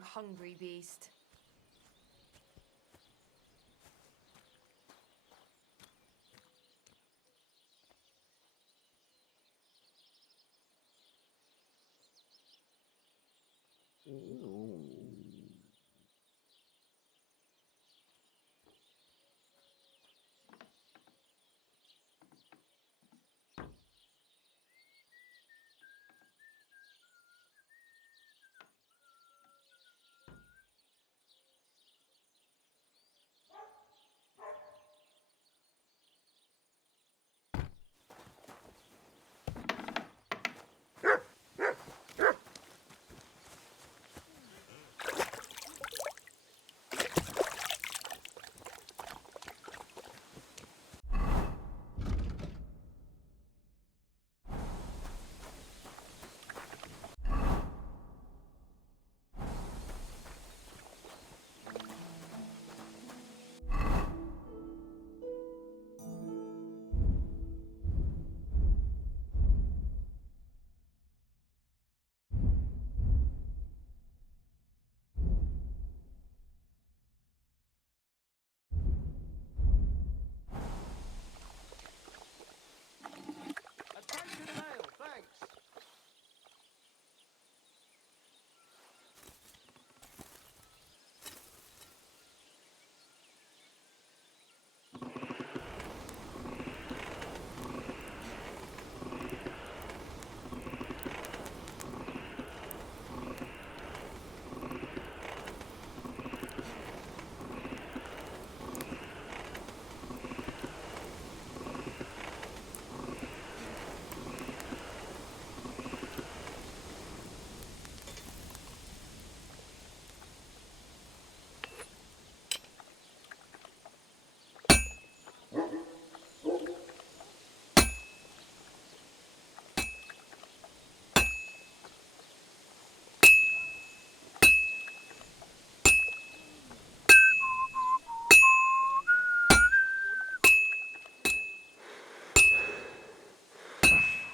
hungry beast. Attention mail, thanks.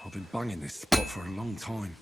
I've been banging this spot for a long time.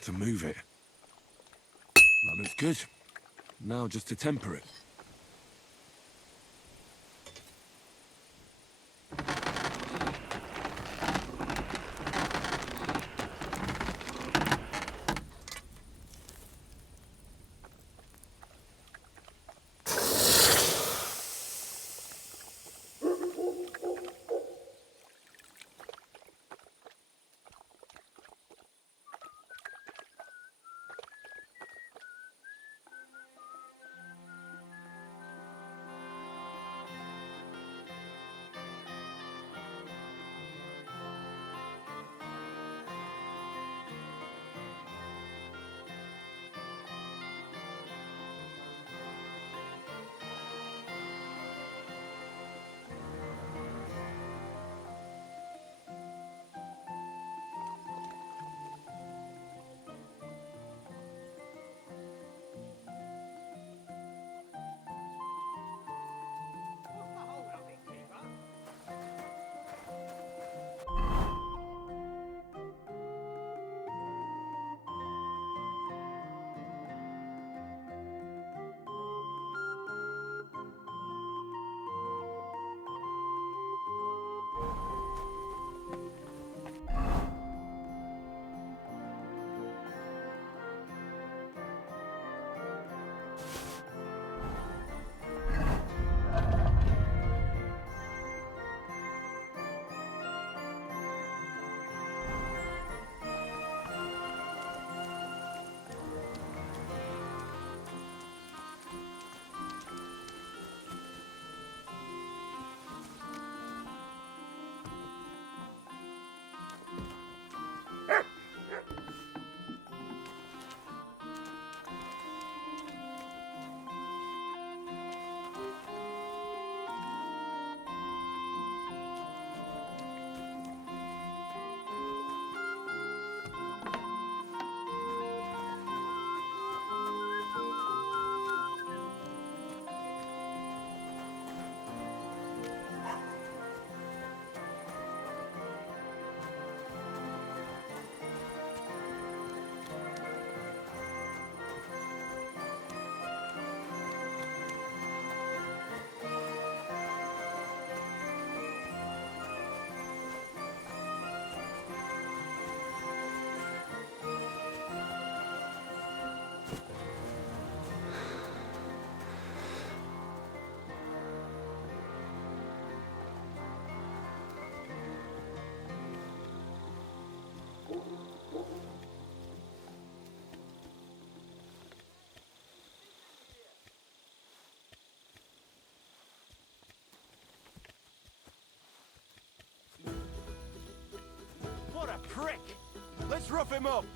have to move it. That looks good. Now just to temper it. What a prick! Let's rough him up!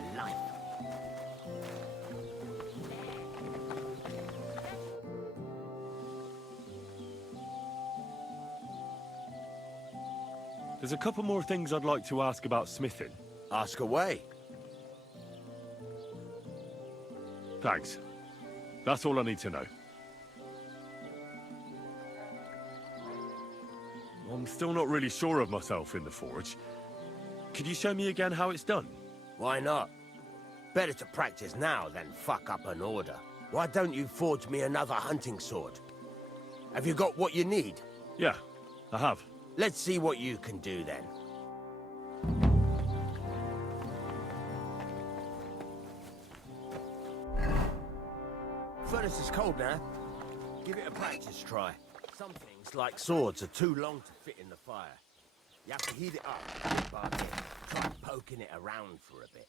my life. There's a couple more things I'd like to ask about smithing. Ask away. Thanks. That's all I need to know. I'm still not really sure of myself in the forge. Could you show me again how it's done? Why not? Better to practice now than fuck up an order. Why don't you forge me another hunting sword? Have you got what you need? Yeah, I have. Let's see what you can do then. Furnace is cold now. Give it a practice try. Some things, like swords, are too long to fit in the fire. You have to heat it up, but try poking it around for a bit.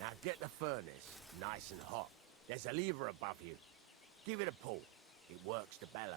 Now get the furnace nice and hot. There's a lever above you. Give it a pull. It works the bellows.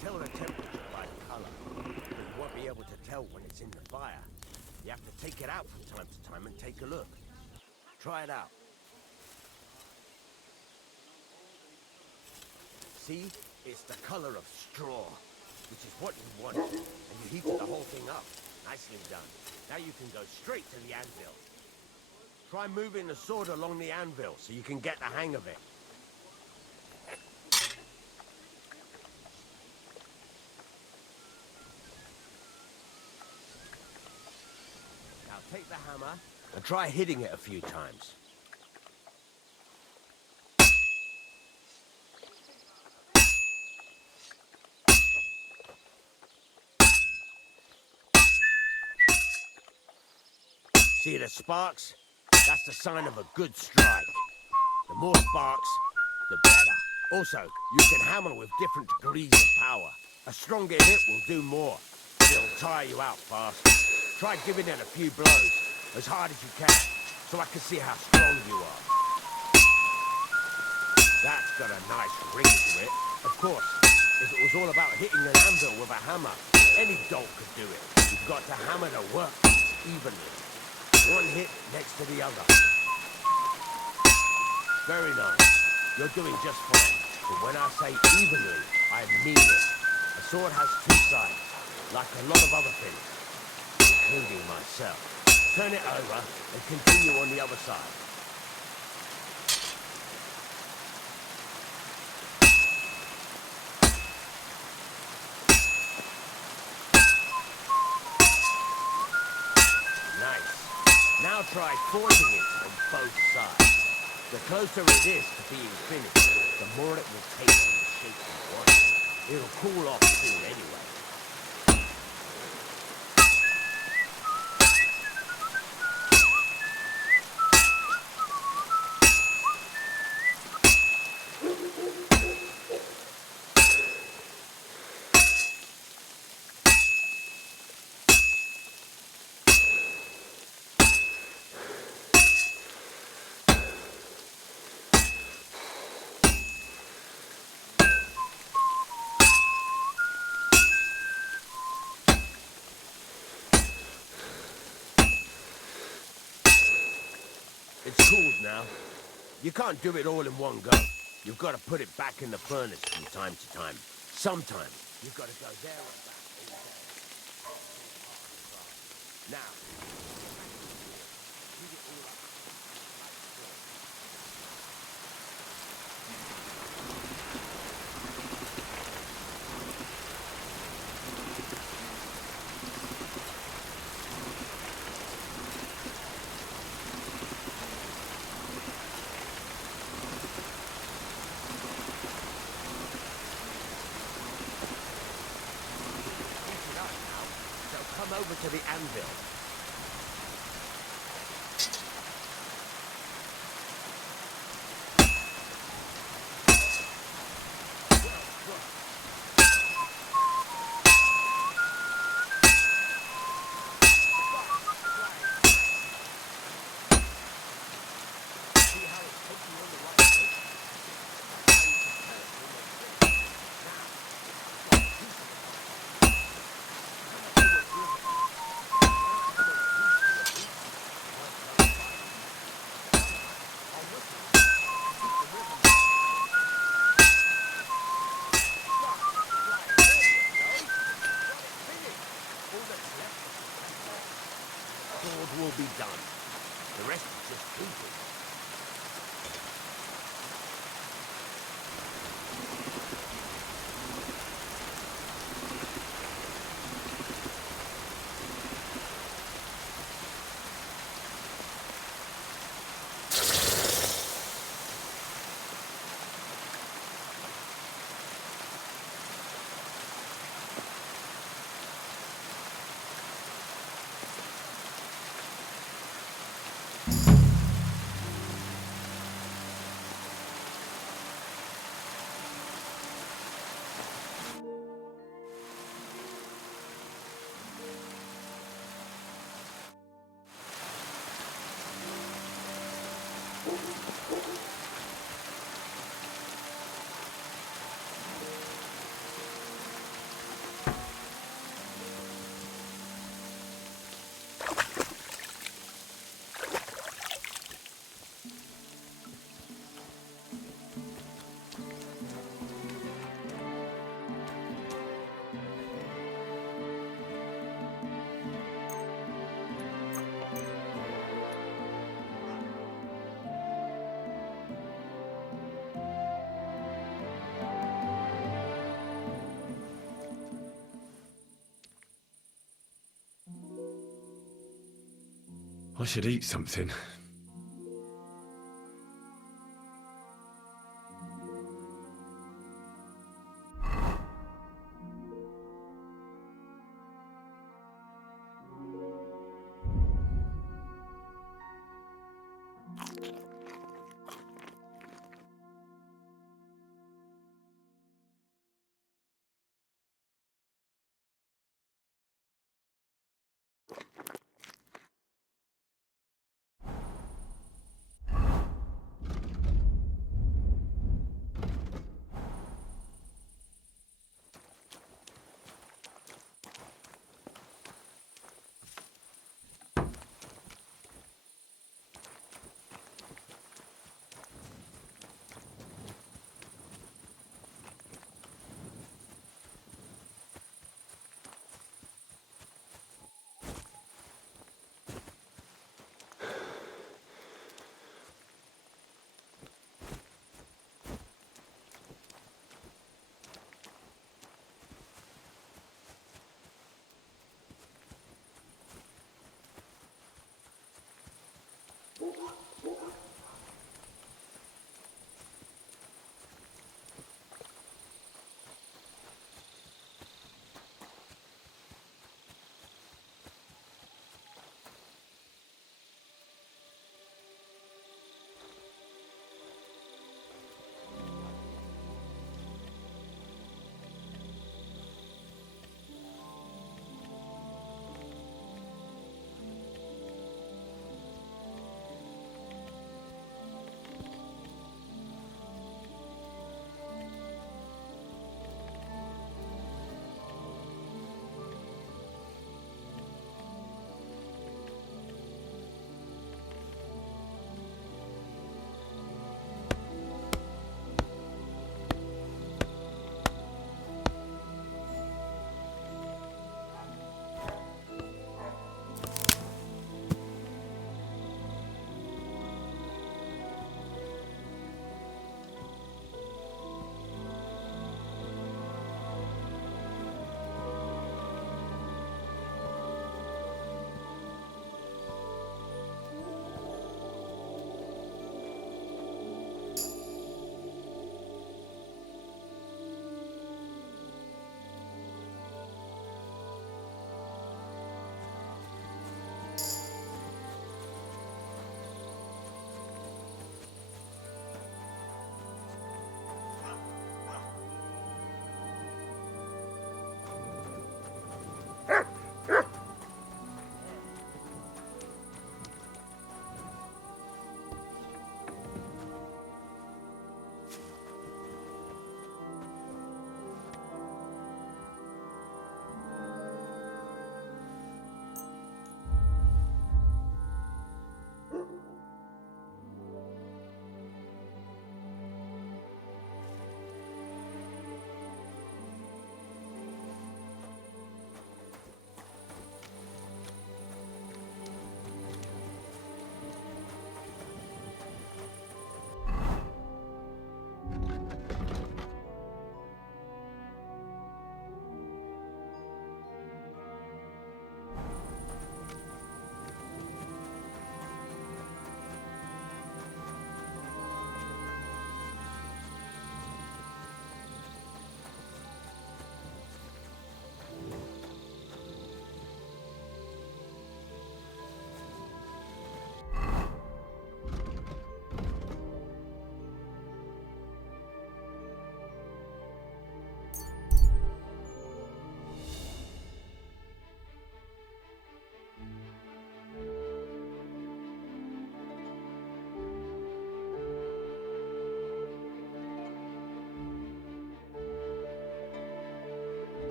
Tell the temperature by the color, but you won't be able to tell when it's in the fire. You have to take it out from time to time and take a look. Try it out. See? It's the color of straw, which is what you want. And you heated the whole thing up. Nicely done. Now you can go straight to the anvil. Try moving the sword along the anvil so you can get the hang of it. Take the hammer and try hitting it a few times. See the sparks? That's the sign of a good strike. The more sparks, the better. Also, you can hammer with different degrees of power. A stronger hit will do more, but it'll tire you out faster. Try giving it a few blows, as hard as you can, so I can see how strong you are. That's got a nice ring to it. Of course, if it was all about hitting an anvil with a hammer, any dolt could do it. You've got to hammer the workpiece evenly. One hit next to the other. Very nice. You're doing just fine. But when I say evenly, I mean it. A sword has two sides, like a lot of other things. Including myself. Turn it over and continue on the other side. Nice. Now try forging it on both sides. The closer it is to being finished, the more it will take on the shape you want. It'll cool off soon anyway. It's cooled now. You can't do it all in one go. You've got to put it back in the furnace from time to time. Sometimes you've got to go there and back all day. Now, heat it all up. Come over to the anvil. sword will be done. The rest is just keeping. I should eat something.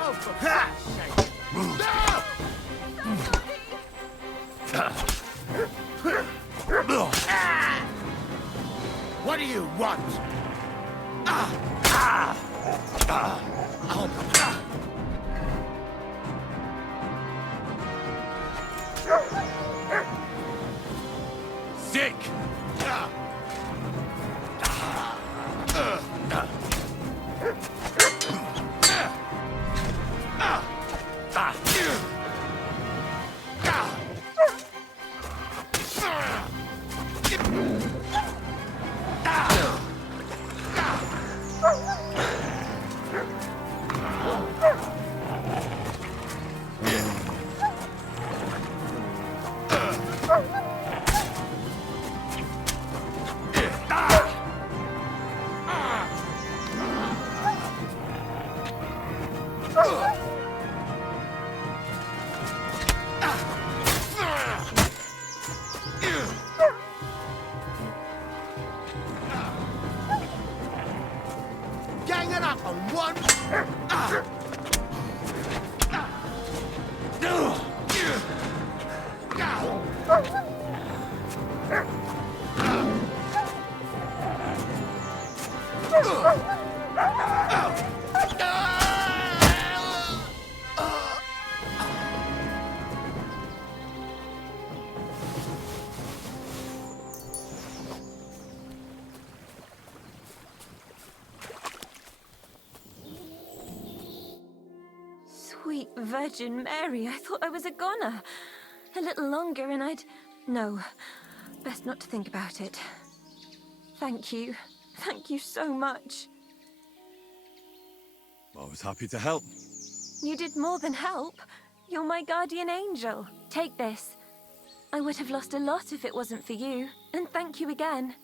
Oh, for God's sake! What do you want? Sick! Gang it up on one! Sweet Virgin Mary, I thought I was a goner. A little longer and I'd... No, best not to think about it. Thank you. Thank you so much. I was happy to help. You did more than help. You're my guardian angel. Take this. I would have lost a lot if it wasn't for you. And thank you again.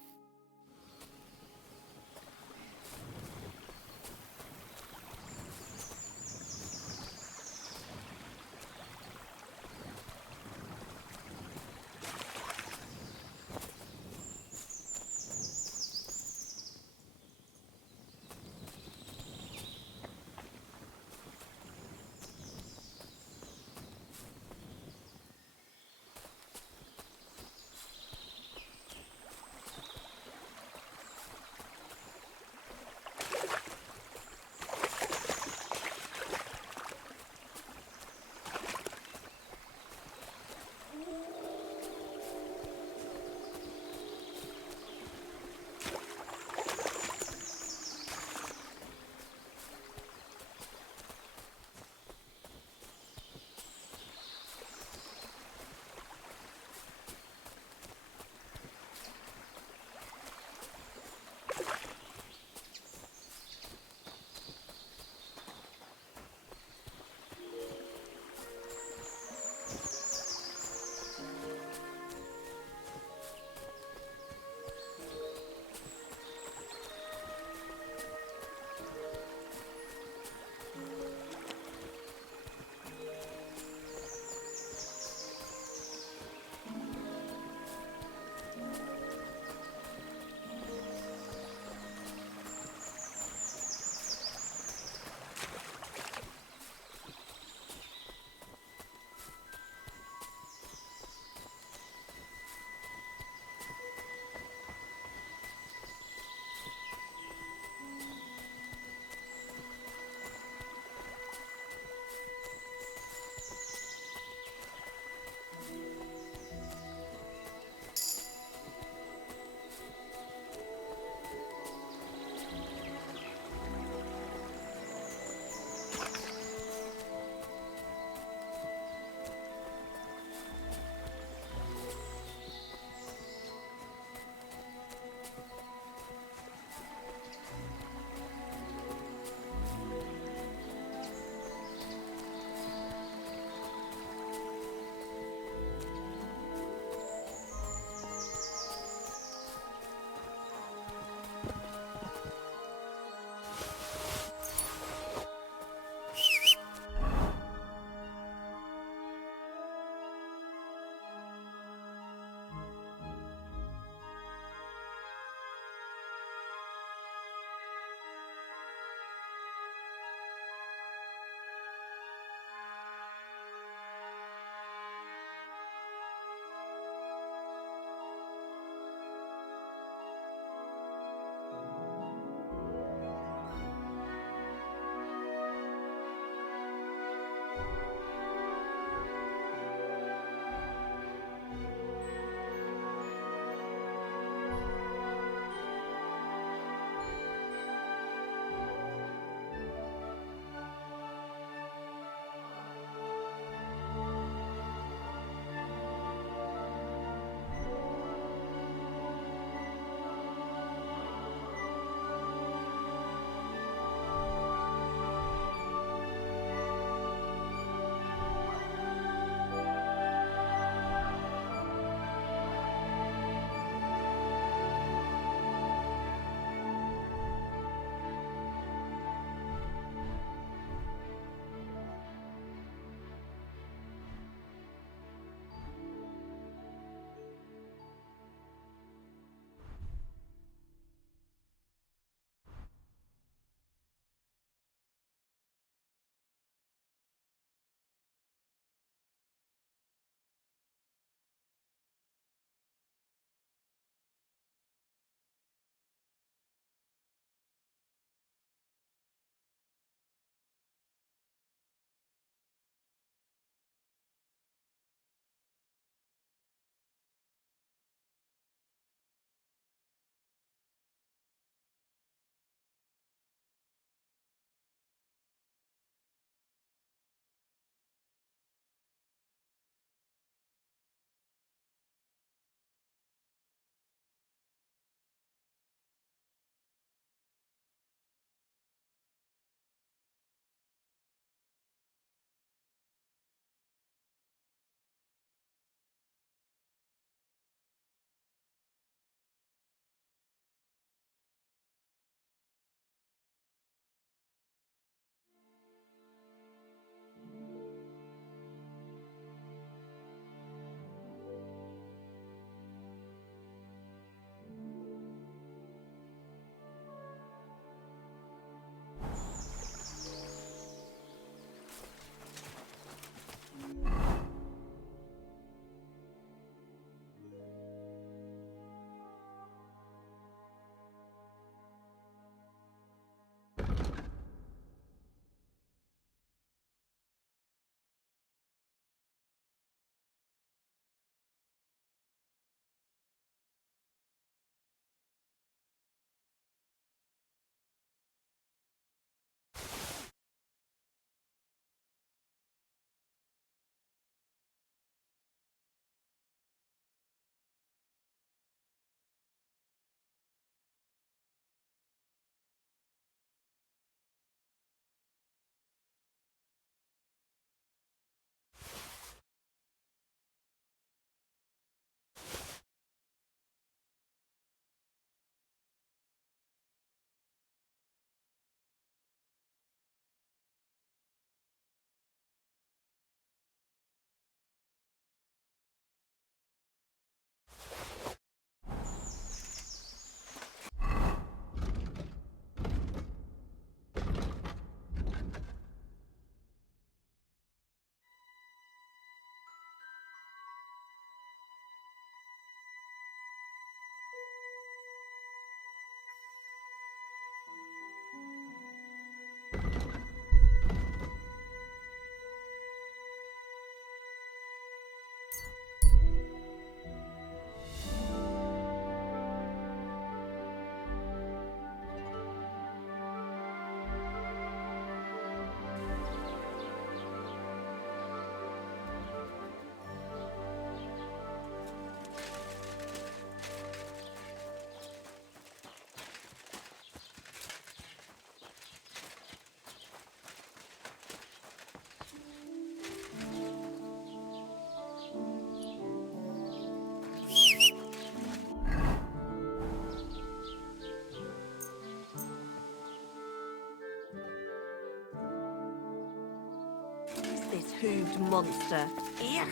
hooves monster. Ugh.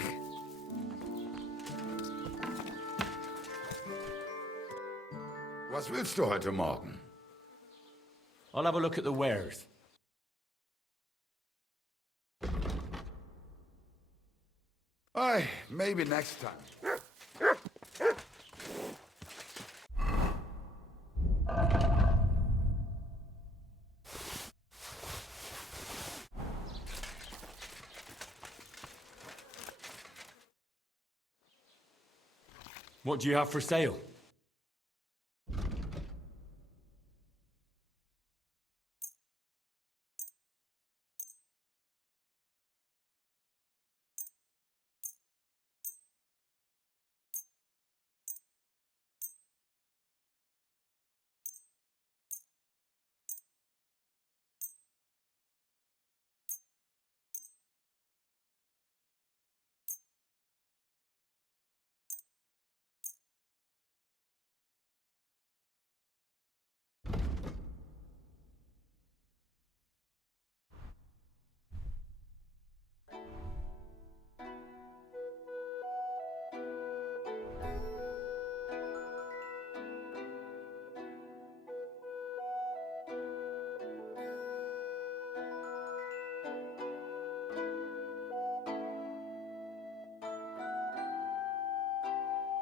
Was willst du heute Morgen? I'll have a look at the wares. Aye, maybe next time. What do you have for sale?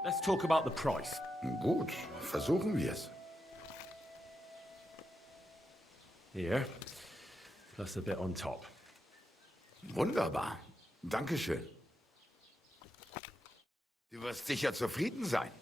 Let's talk about the price. Gut, versuchen wir's. Here, plus a bit on top. Wunderbar. Dankeschön. Du wirst sicher zufrieden sein.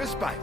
Bis bald.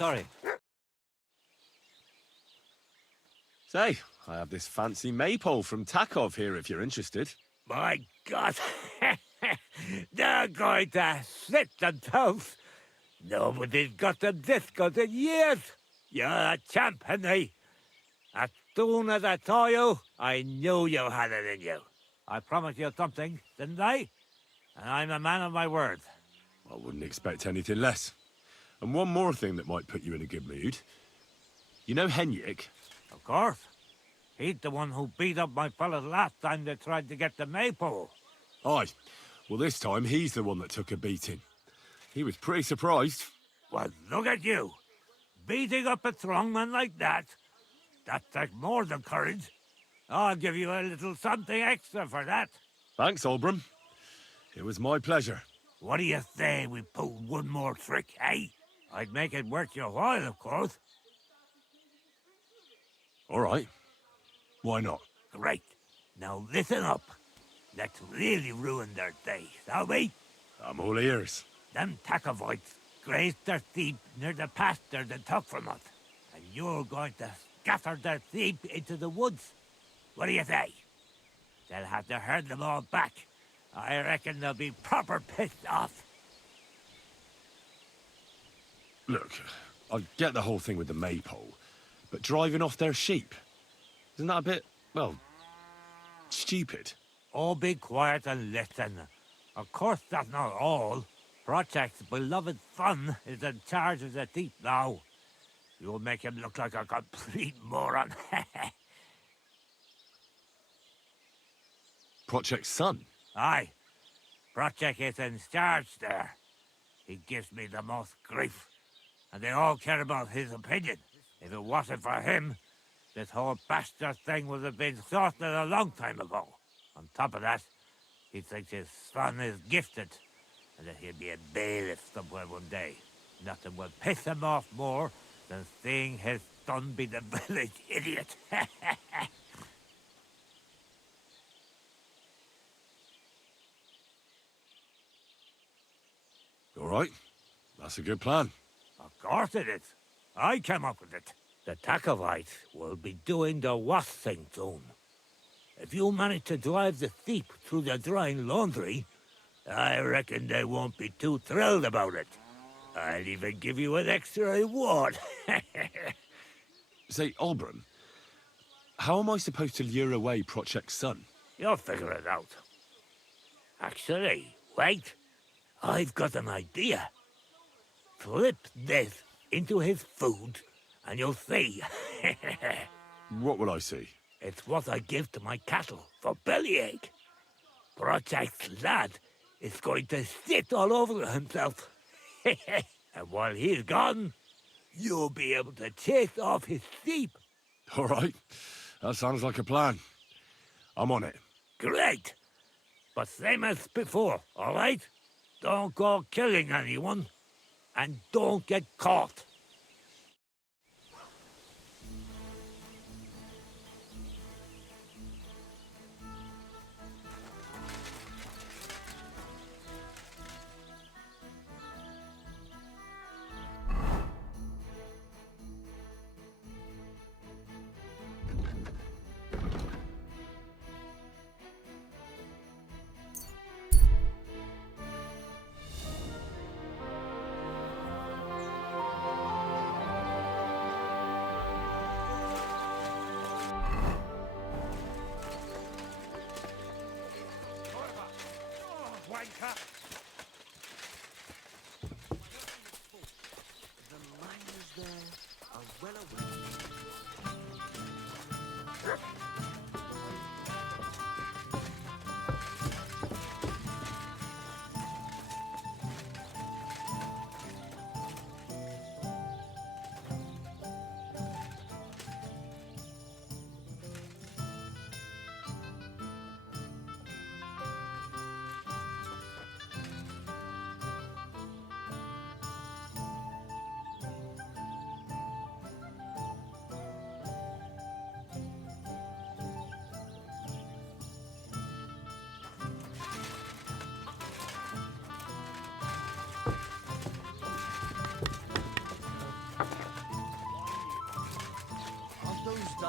Sorry. Say, I have this fancy maypole from Takov here if you're interested. My God. They're going to slit themselves. Nobody's got them this good in years. You're a champ, Henry. As soon as I saw you, I knew you had it in you. I promised you something, didn't I? And I'm a man of my word. I wouldn't expect anything less. And one more thing that might put you in a good mood. You know Henrik? Of course. He's the one who beat up my fellas last time they tried to get the maypole. Aye. Well, this time he's the one that took a beating. He was pretty surprised. Well, look at you. Beating up a strongman like that. That takes more than courage. I'll give you a little something extra for that. Thanks, Olbram. It was my pleasure. What do you say we pull one more trick, eh? I'd make it worth your while, of course. All right. Why not? Great. Now listen up. Let's really ruin their day, shall we? I'm all ears. Them Takovites grazed their sheep near the pasture they took from us. And you're going to scatter their sheep into the woods. What do you say? They'll have to herd them all back. I reckon they'll be proper pissed off. Look, I get the whole thing with the maypole, but driving off their sheep, isn't that a bit, well, stupid? Oh, be quiet and listen. Of course, that's not all. Project's beloved son is in charge of the sheep now. You'll make him look like a complete moron. Project's son? Aye. Project is in charge there. He gives me the most grief, and they all care about his opinion. If it wasn't for him, this whole bastard thing would have been sorted a long time ago. On top of that, he thinks his son is gifted, and that he'll be a bailiff somewhere one day. Nothing will piss him off more than seeing his son be the village idiot. All right. That's a good plan. Of course it is. I came up with it. The Takovites will be doing the wash thing soon. If you manage to drive the sheep through the drying laundry, I reckon they won't be too thrilled about it. I'll even give you an extra reward. Say, Olbram, how am I supposed to lure away Project's son? You'll figure it out. Actually, wait. I've got an idea. Flip this into his food, and you'll see. What will I see? It's what I give to my cattle for bellyache. Project's lad is going to sit all over himself. And while he's gone, you'll be able to chase off his sheep. All right. That sounds like a plan. I'm on it. Great. But same as before, all right? Don't go killing anyone, and don't get caught.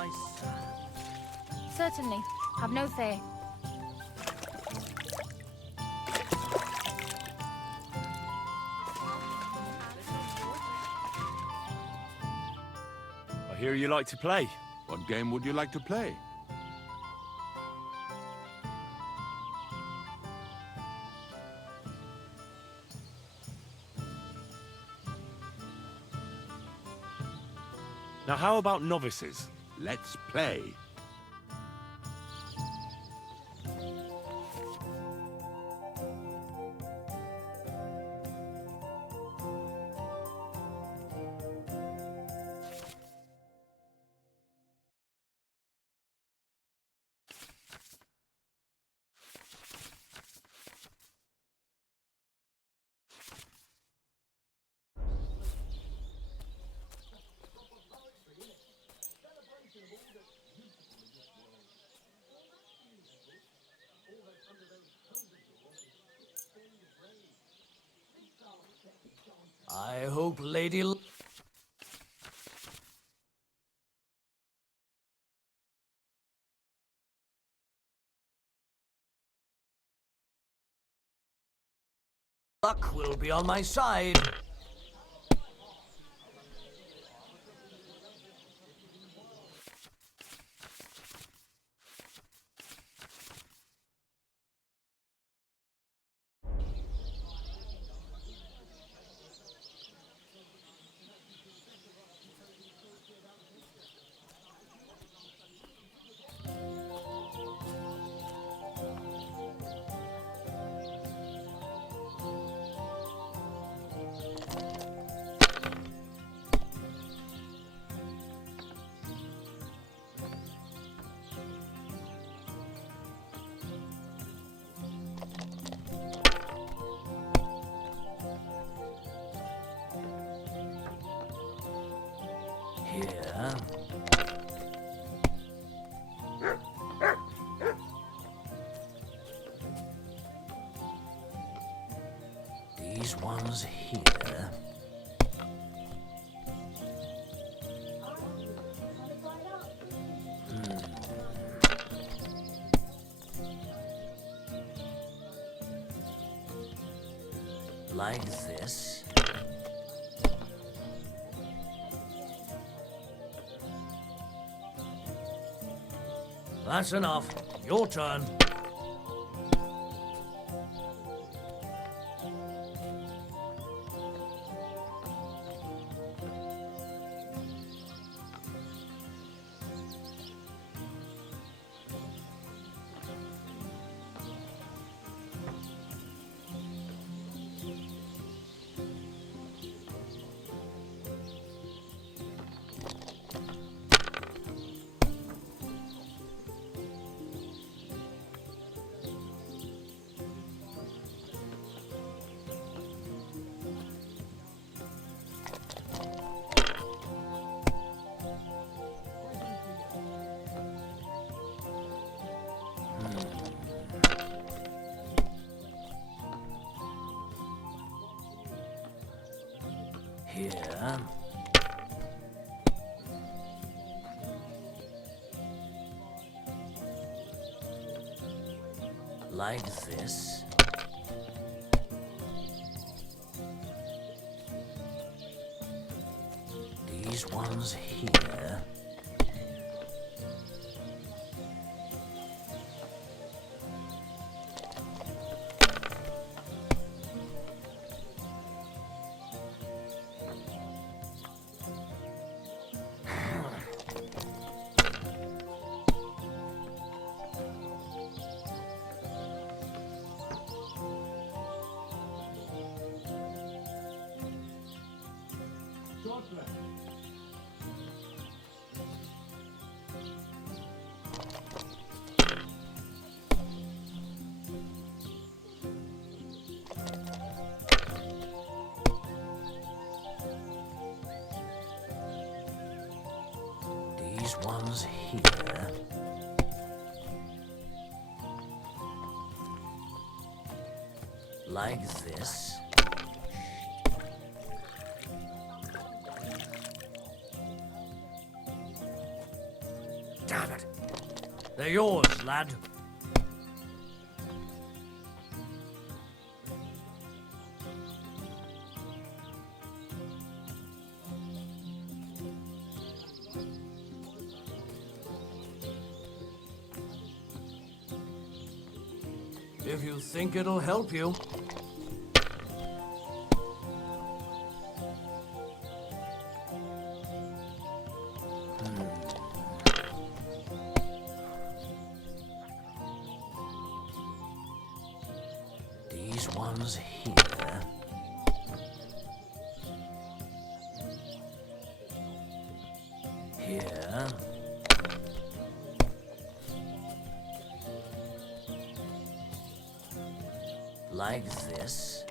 I say? Certainly. Have no fear. I hear you like to play. What game would you like to play? Now, how about novices? Let's play. I hope Lady... Luck will be on my side. Here. These ones here. Like this. That's enough. Your turn. Here. Like this. These ones here. These ones here. Like this. They're yours, lad. If you think it'll help you. These ones here. Here. Like this.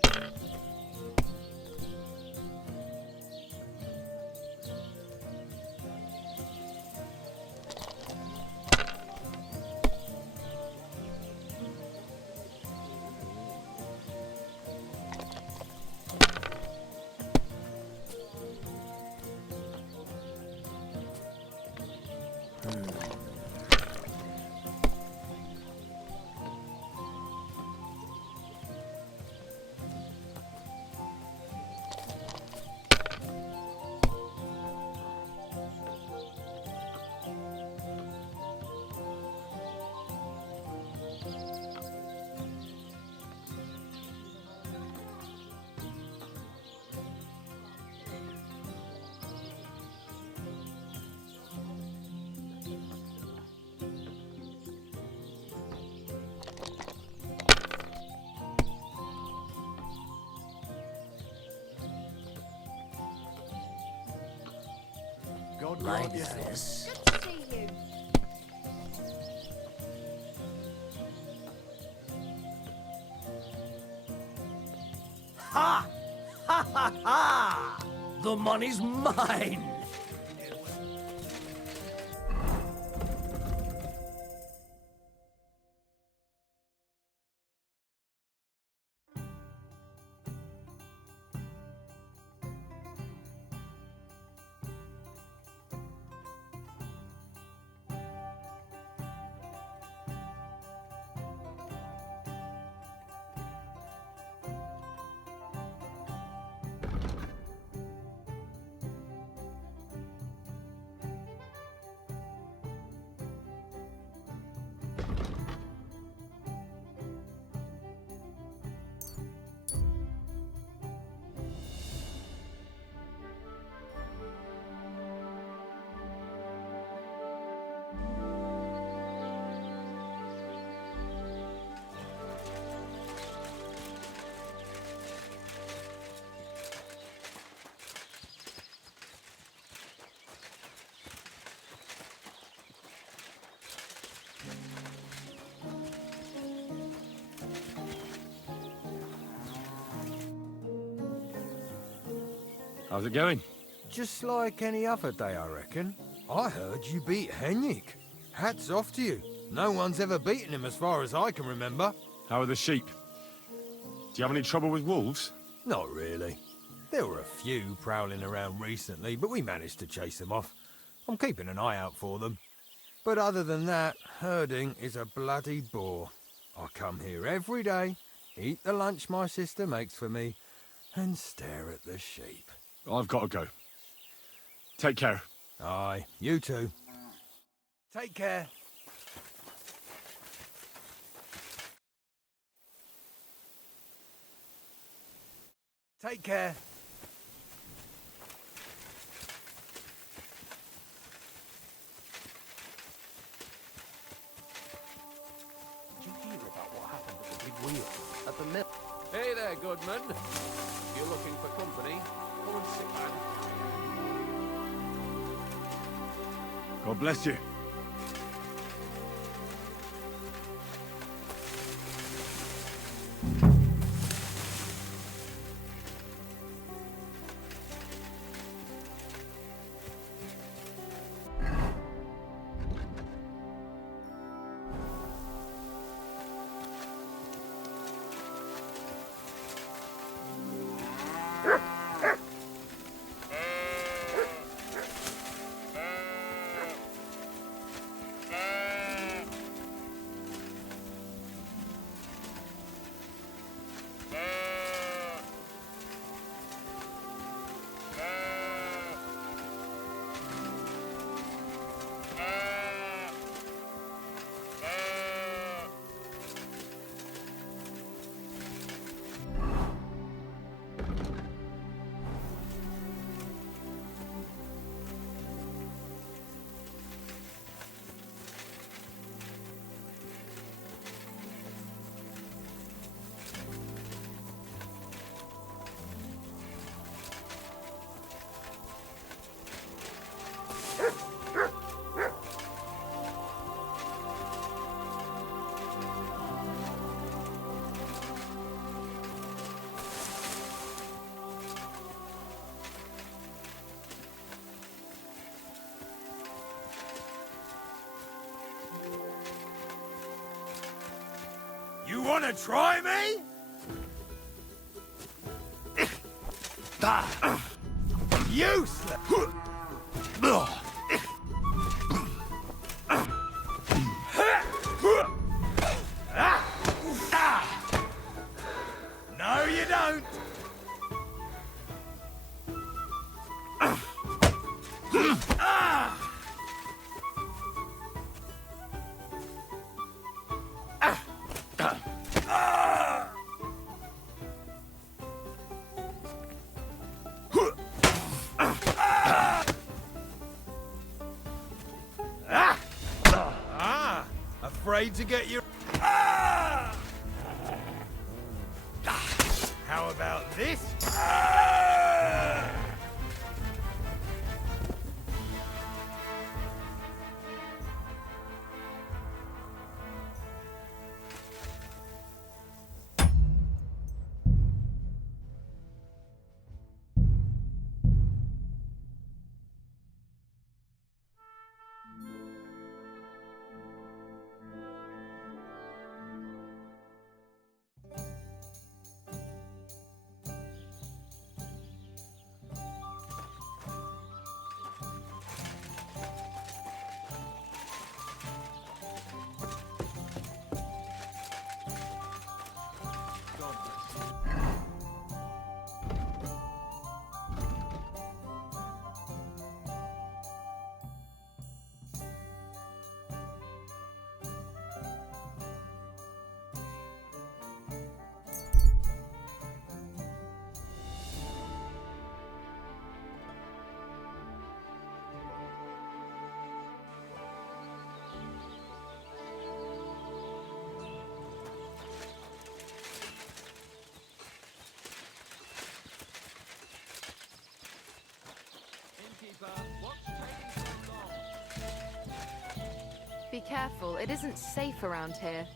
God Like grant you health. this. Good to see you. Ha! Ha ha ha! The money's mine! How's it going? Just like any other day, I reckon. I heard you beat Henrik. Hats off to you. No one's ever beaten him as far as I can remember. How are the sheep? Do you have any trouble with wolves? Not really. There were a few prowling around recently, but we managed to chase them off. I'm keeping an eye out for them. But other than that, herding is a bloody bore. I come here every day, eat the lunch my sister makes for me, and stare at the sheep. I've got to go. Take care. Aye, you too. Take care. Take care. Did you hear about what happened at the big wheel? At the mill. Hey there, Goodman. If you're looking for company, come and sit by the fire. God bless you. want to try me? Useless! No, you don't! Afraid to get your... How about this? Be careful, it isn't safe around here.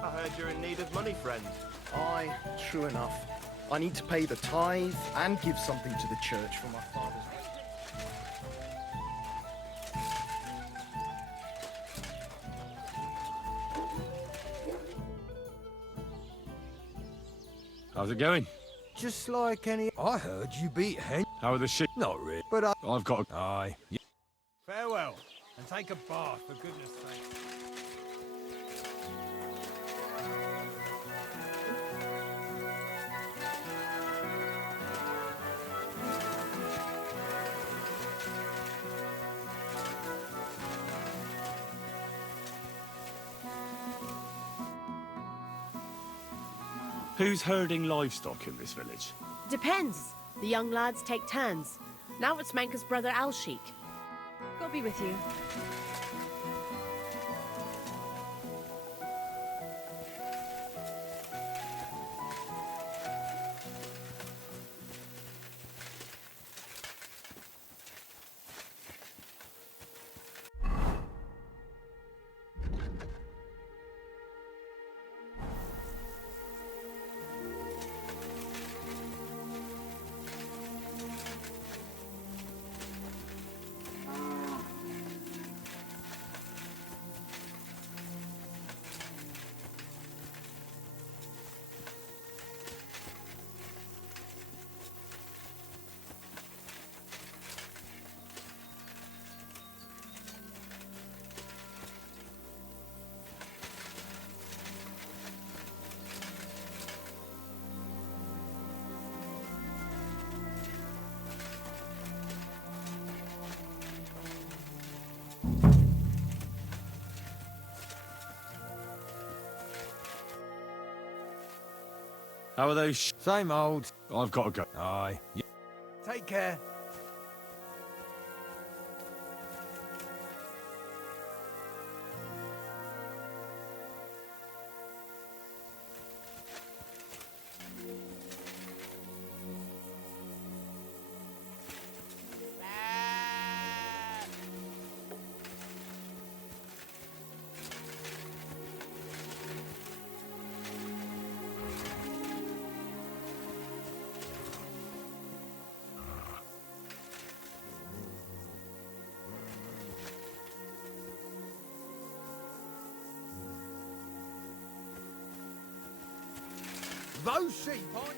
I heard you're in need of money, friend. Aye, true enough. I need to pay the tithe and give something to the church for my father's... How's it going? Just like any... I heard you beat Hen... How are the sheep? Not really, but I've got a... Aye. Farewell, and take a bath, for goodness sake. Who's herding livestock in this village? Depends. The young lads take turns. Now it's Manka's brother Alshik. God be with you. How are those? Same old. I've got to go. Aye. Take care. Those sheep aren't...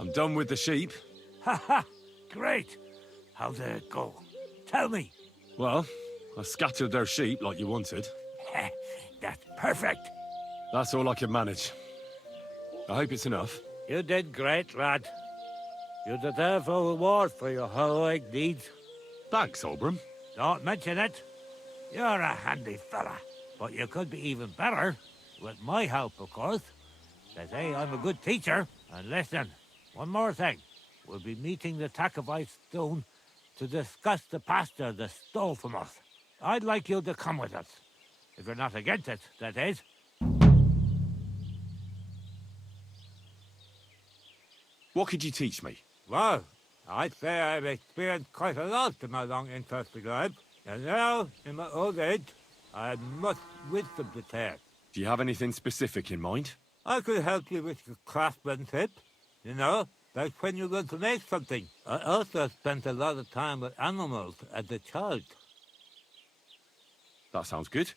I'm done with the sheep. Ha ha! Great! How did it go? Tell me. Well, I scattered their sheep like you wanted. That's perfect. That's all I can manage. I hope it's enough. You did great, lad. You deserve a reward for your heroic deeds. Thanks, Oberon. Don't mention it. You're a handy fella. But you could be even better. With my help, of course. They say I'm a good teacher. And listen, one more thing. We'll be meeting the Takovite Stone to discuss the pasture they stole from us. I'd like you to come with us. If you're not against it, that is. What could you teach me? Well, I'd say I've experienced quite a lot in my long interesting life. And now, in my old age, I have much wisdom to share. Do you have anything specific in mind? I could help you with your craftsmanship. You know, like when you're going to make something. I also spent a lot of time with animals as a child. That sounds good.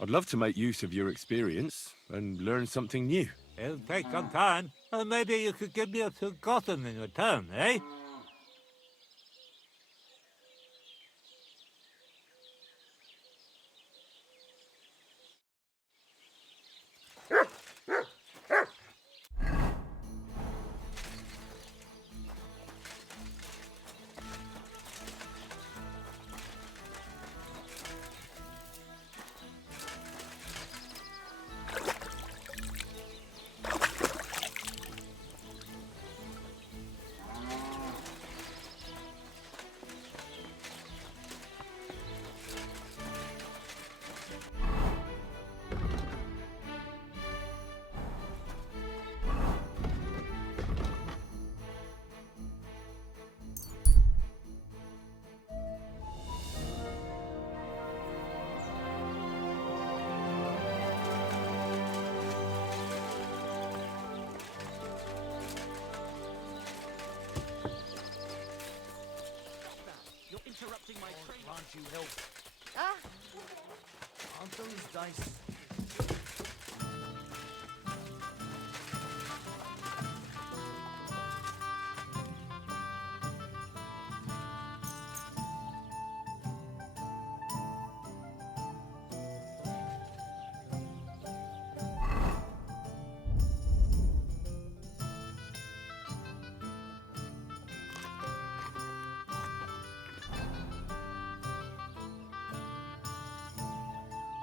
I'd love to make use of your experience and learn something new. It'll take some time. Or maybe you could give me a forgotten in return, eh? Can't you help? Ah! Aren't those dice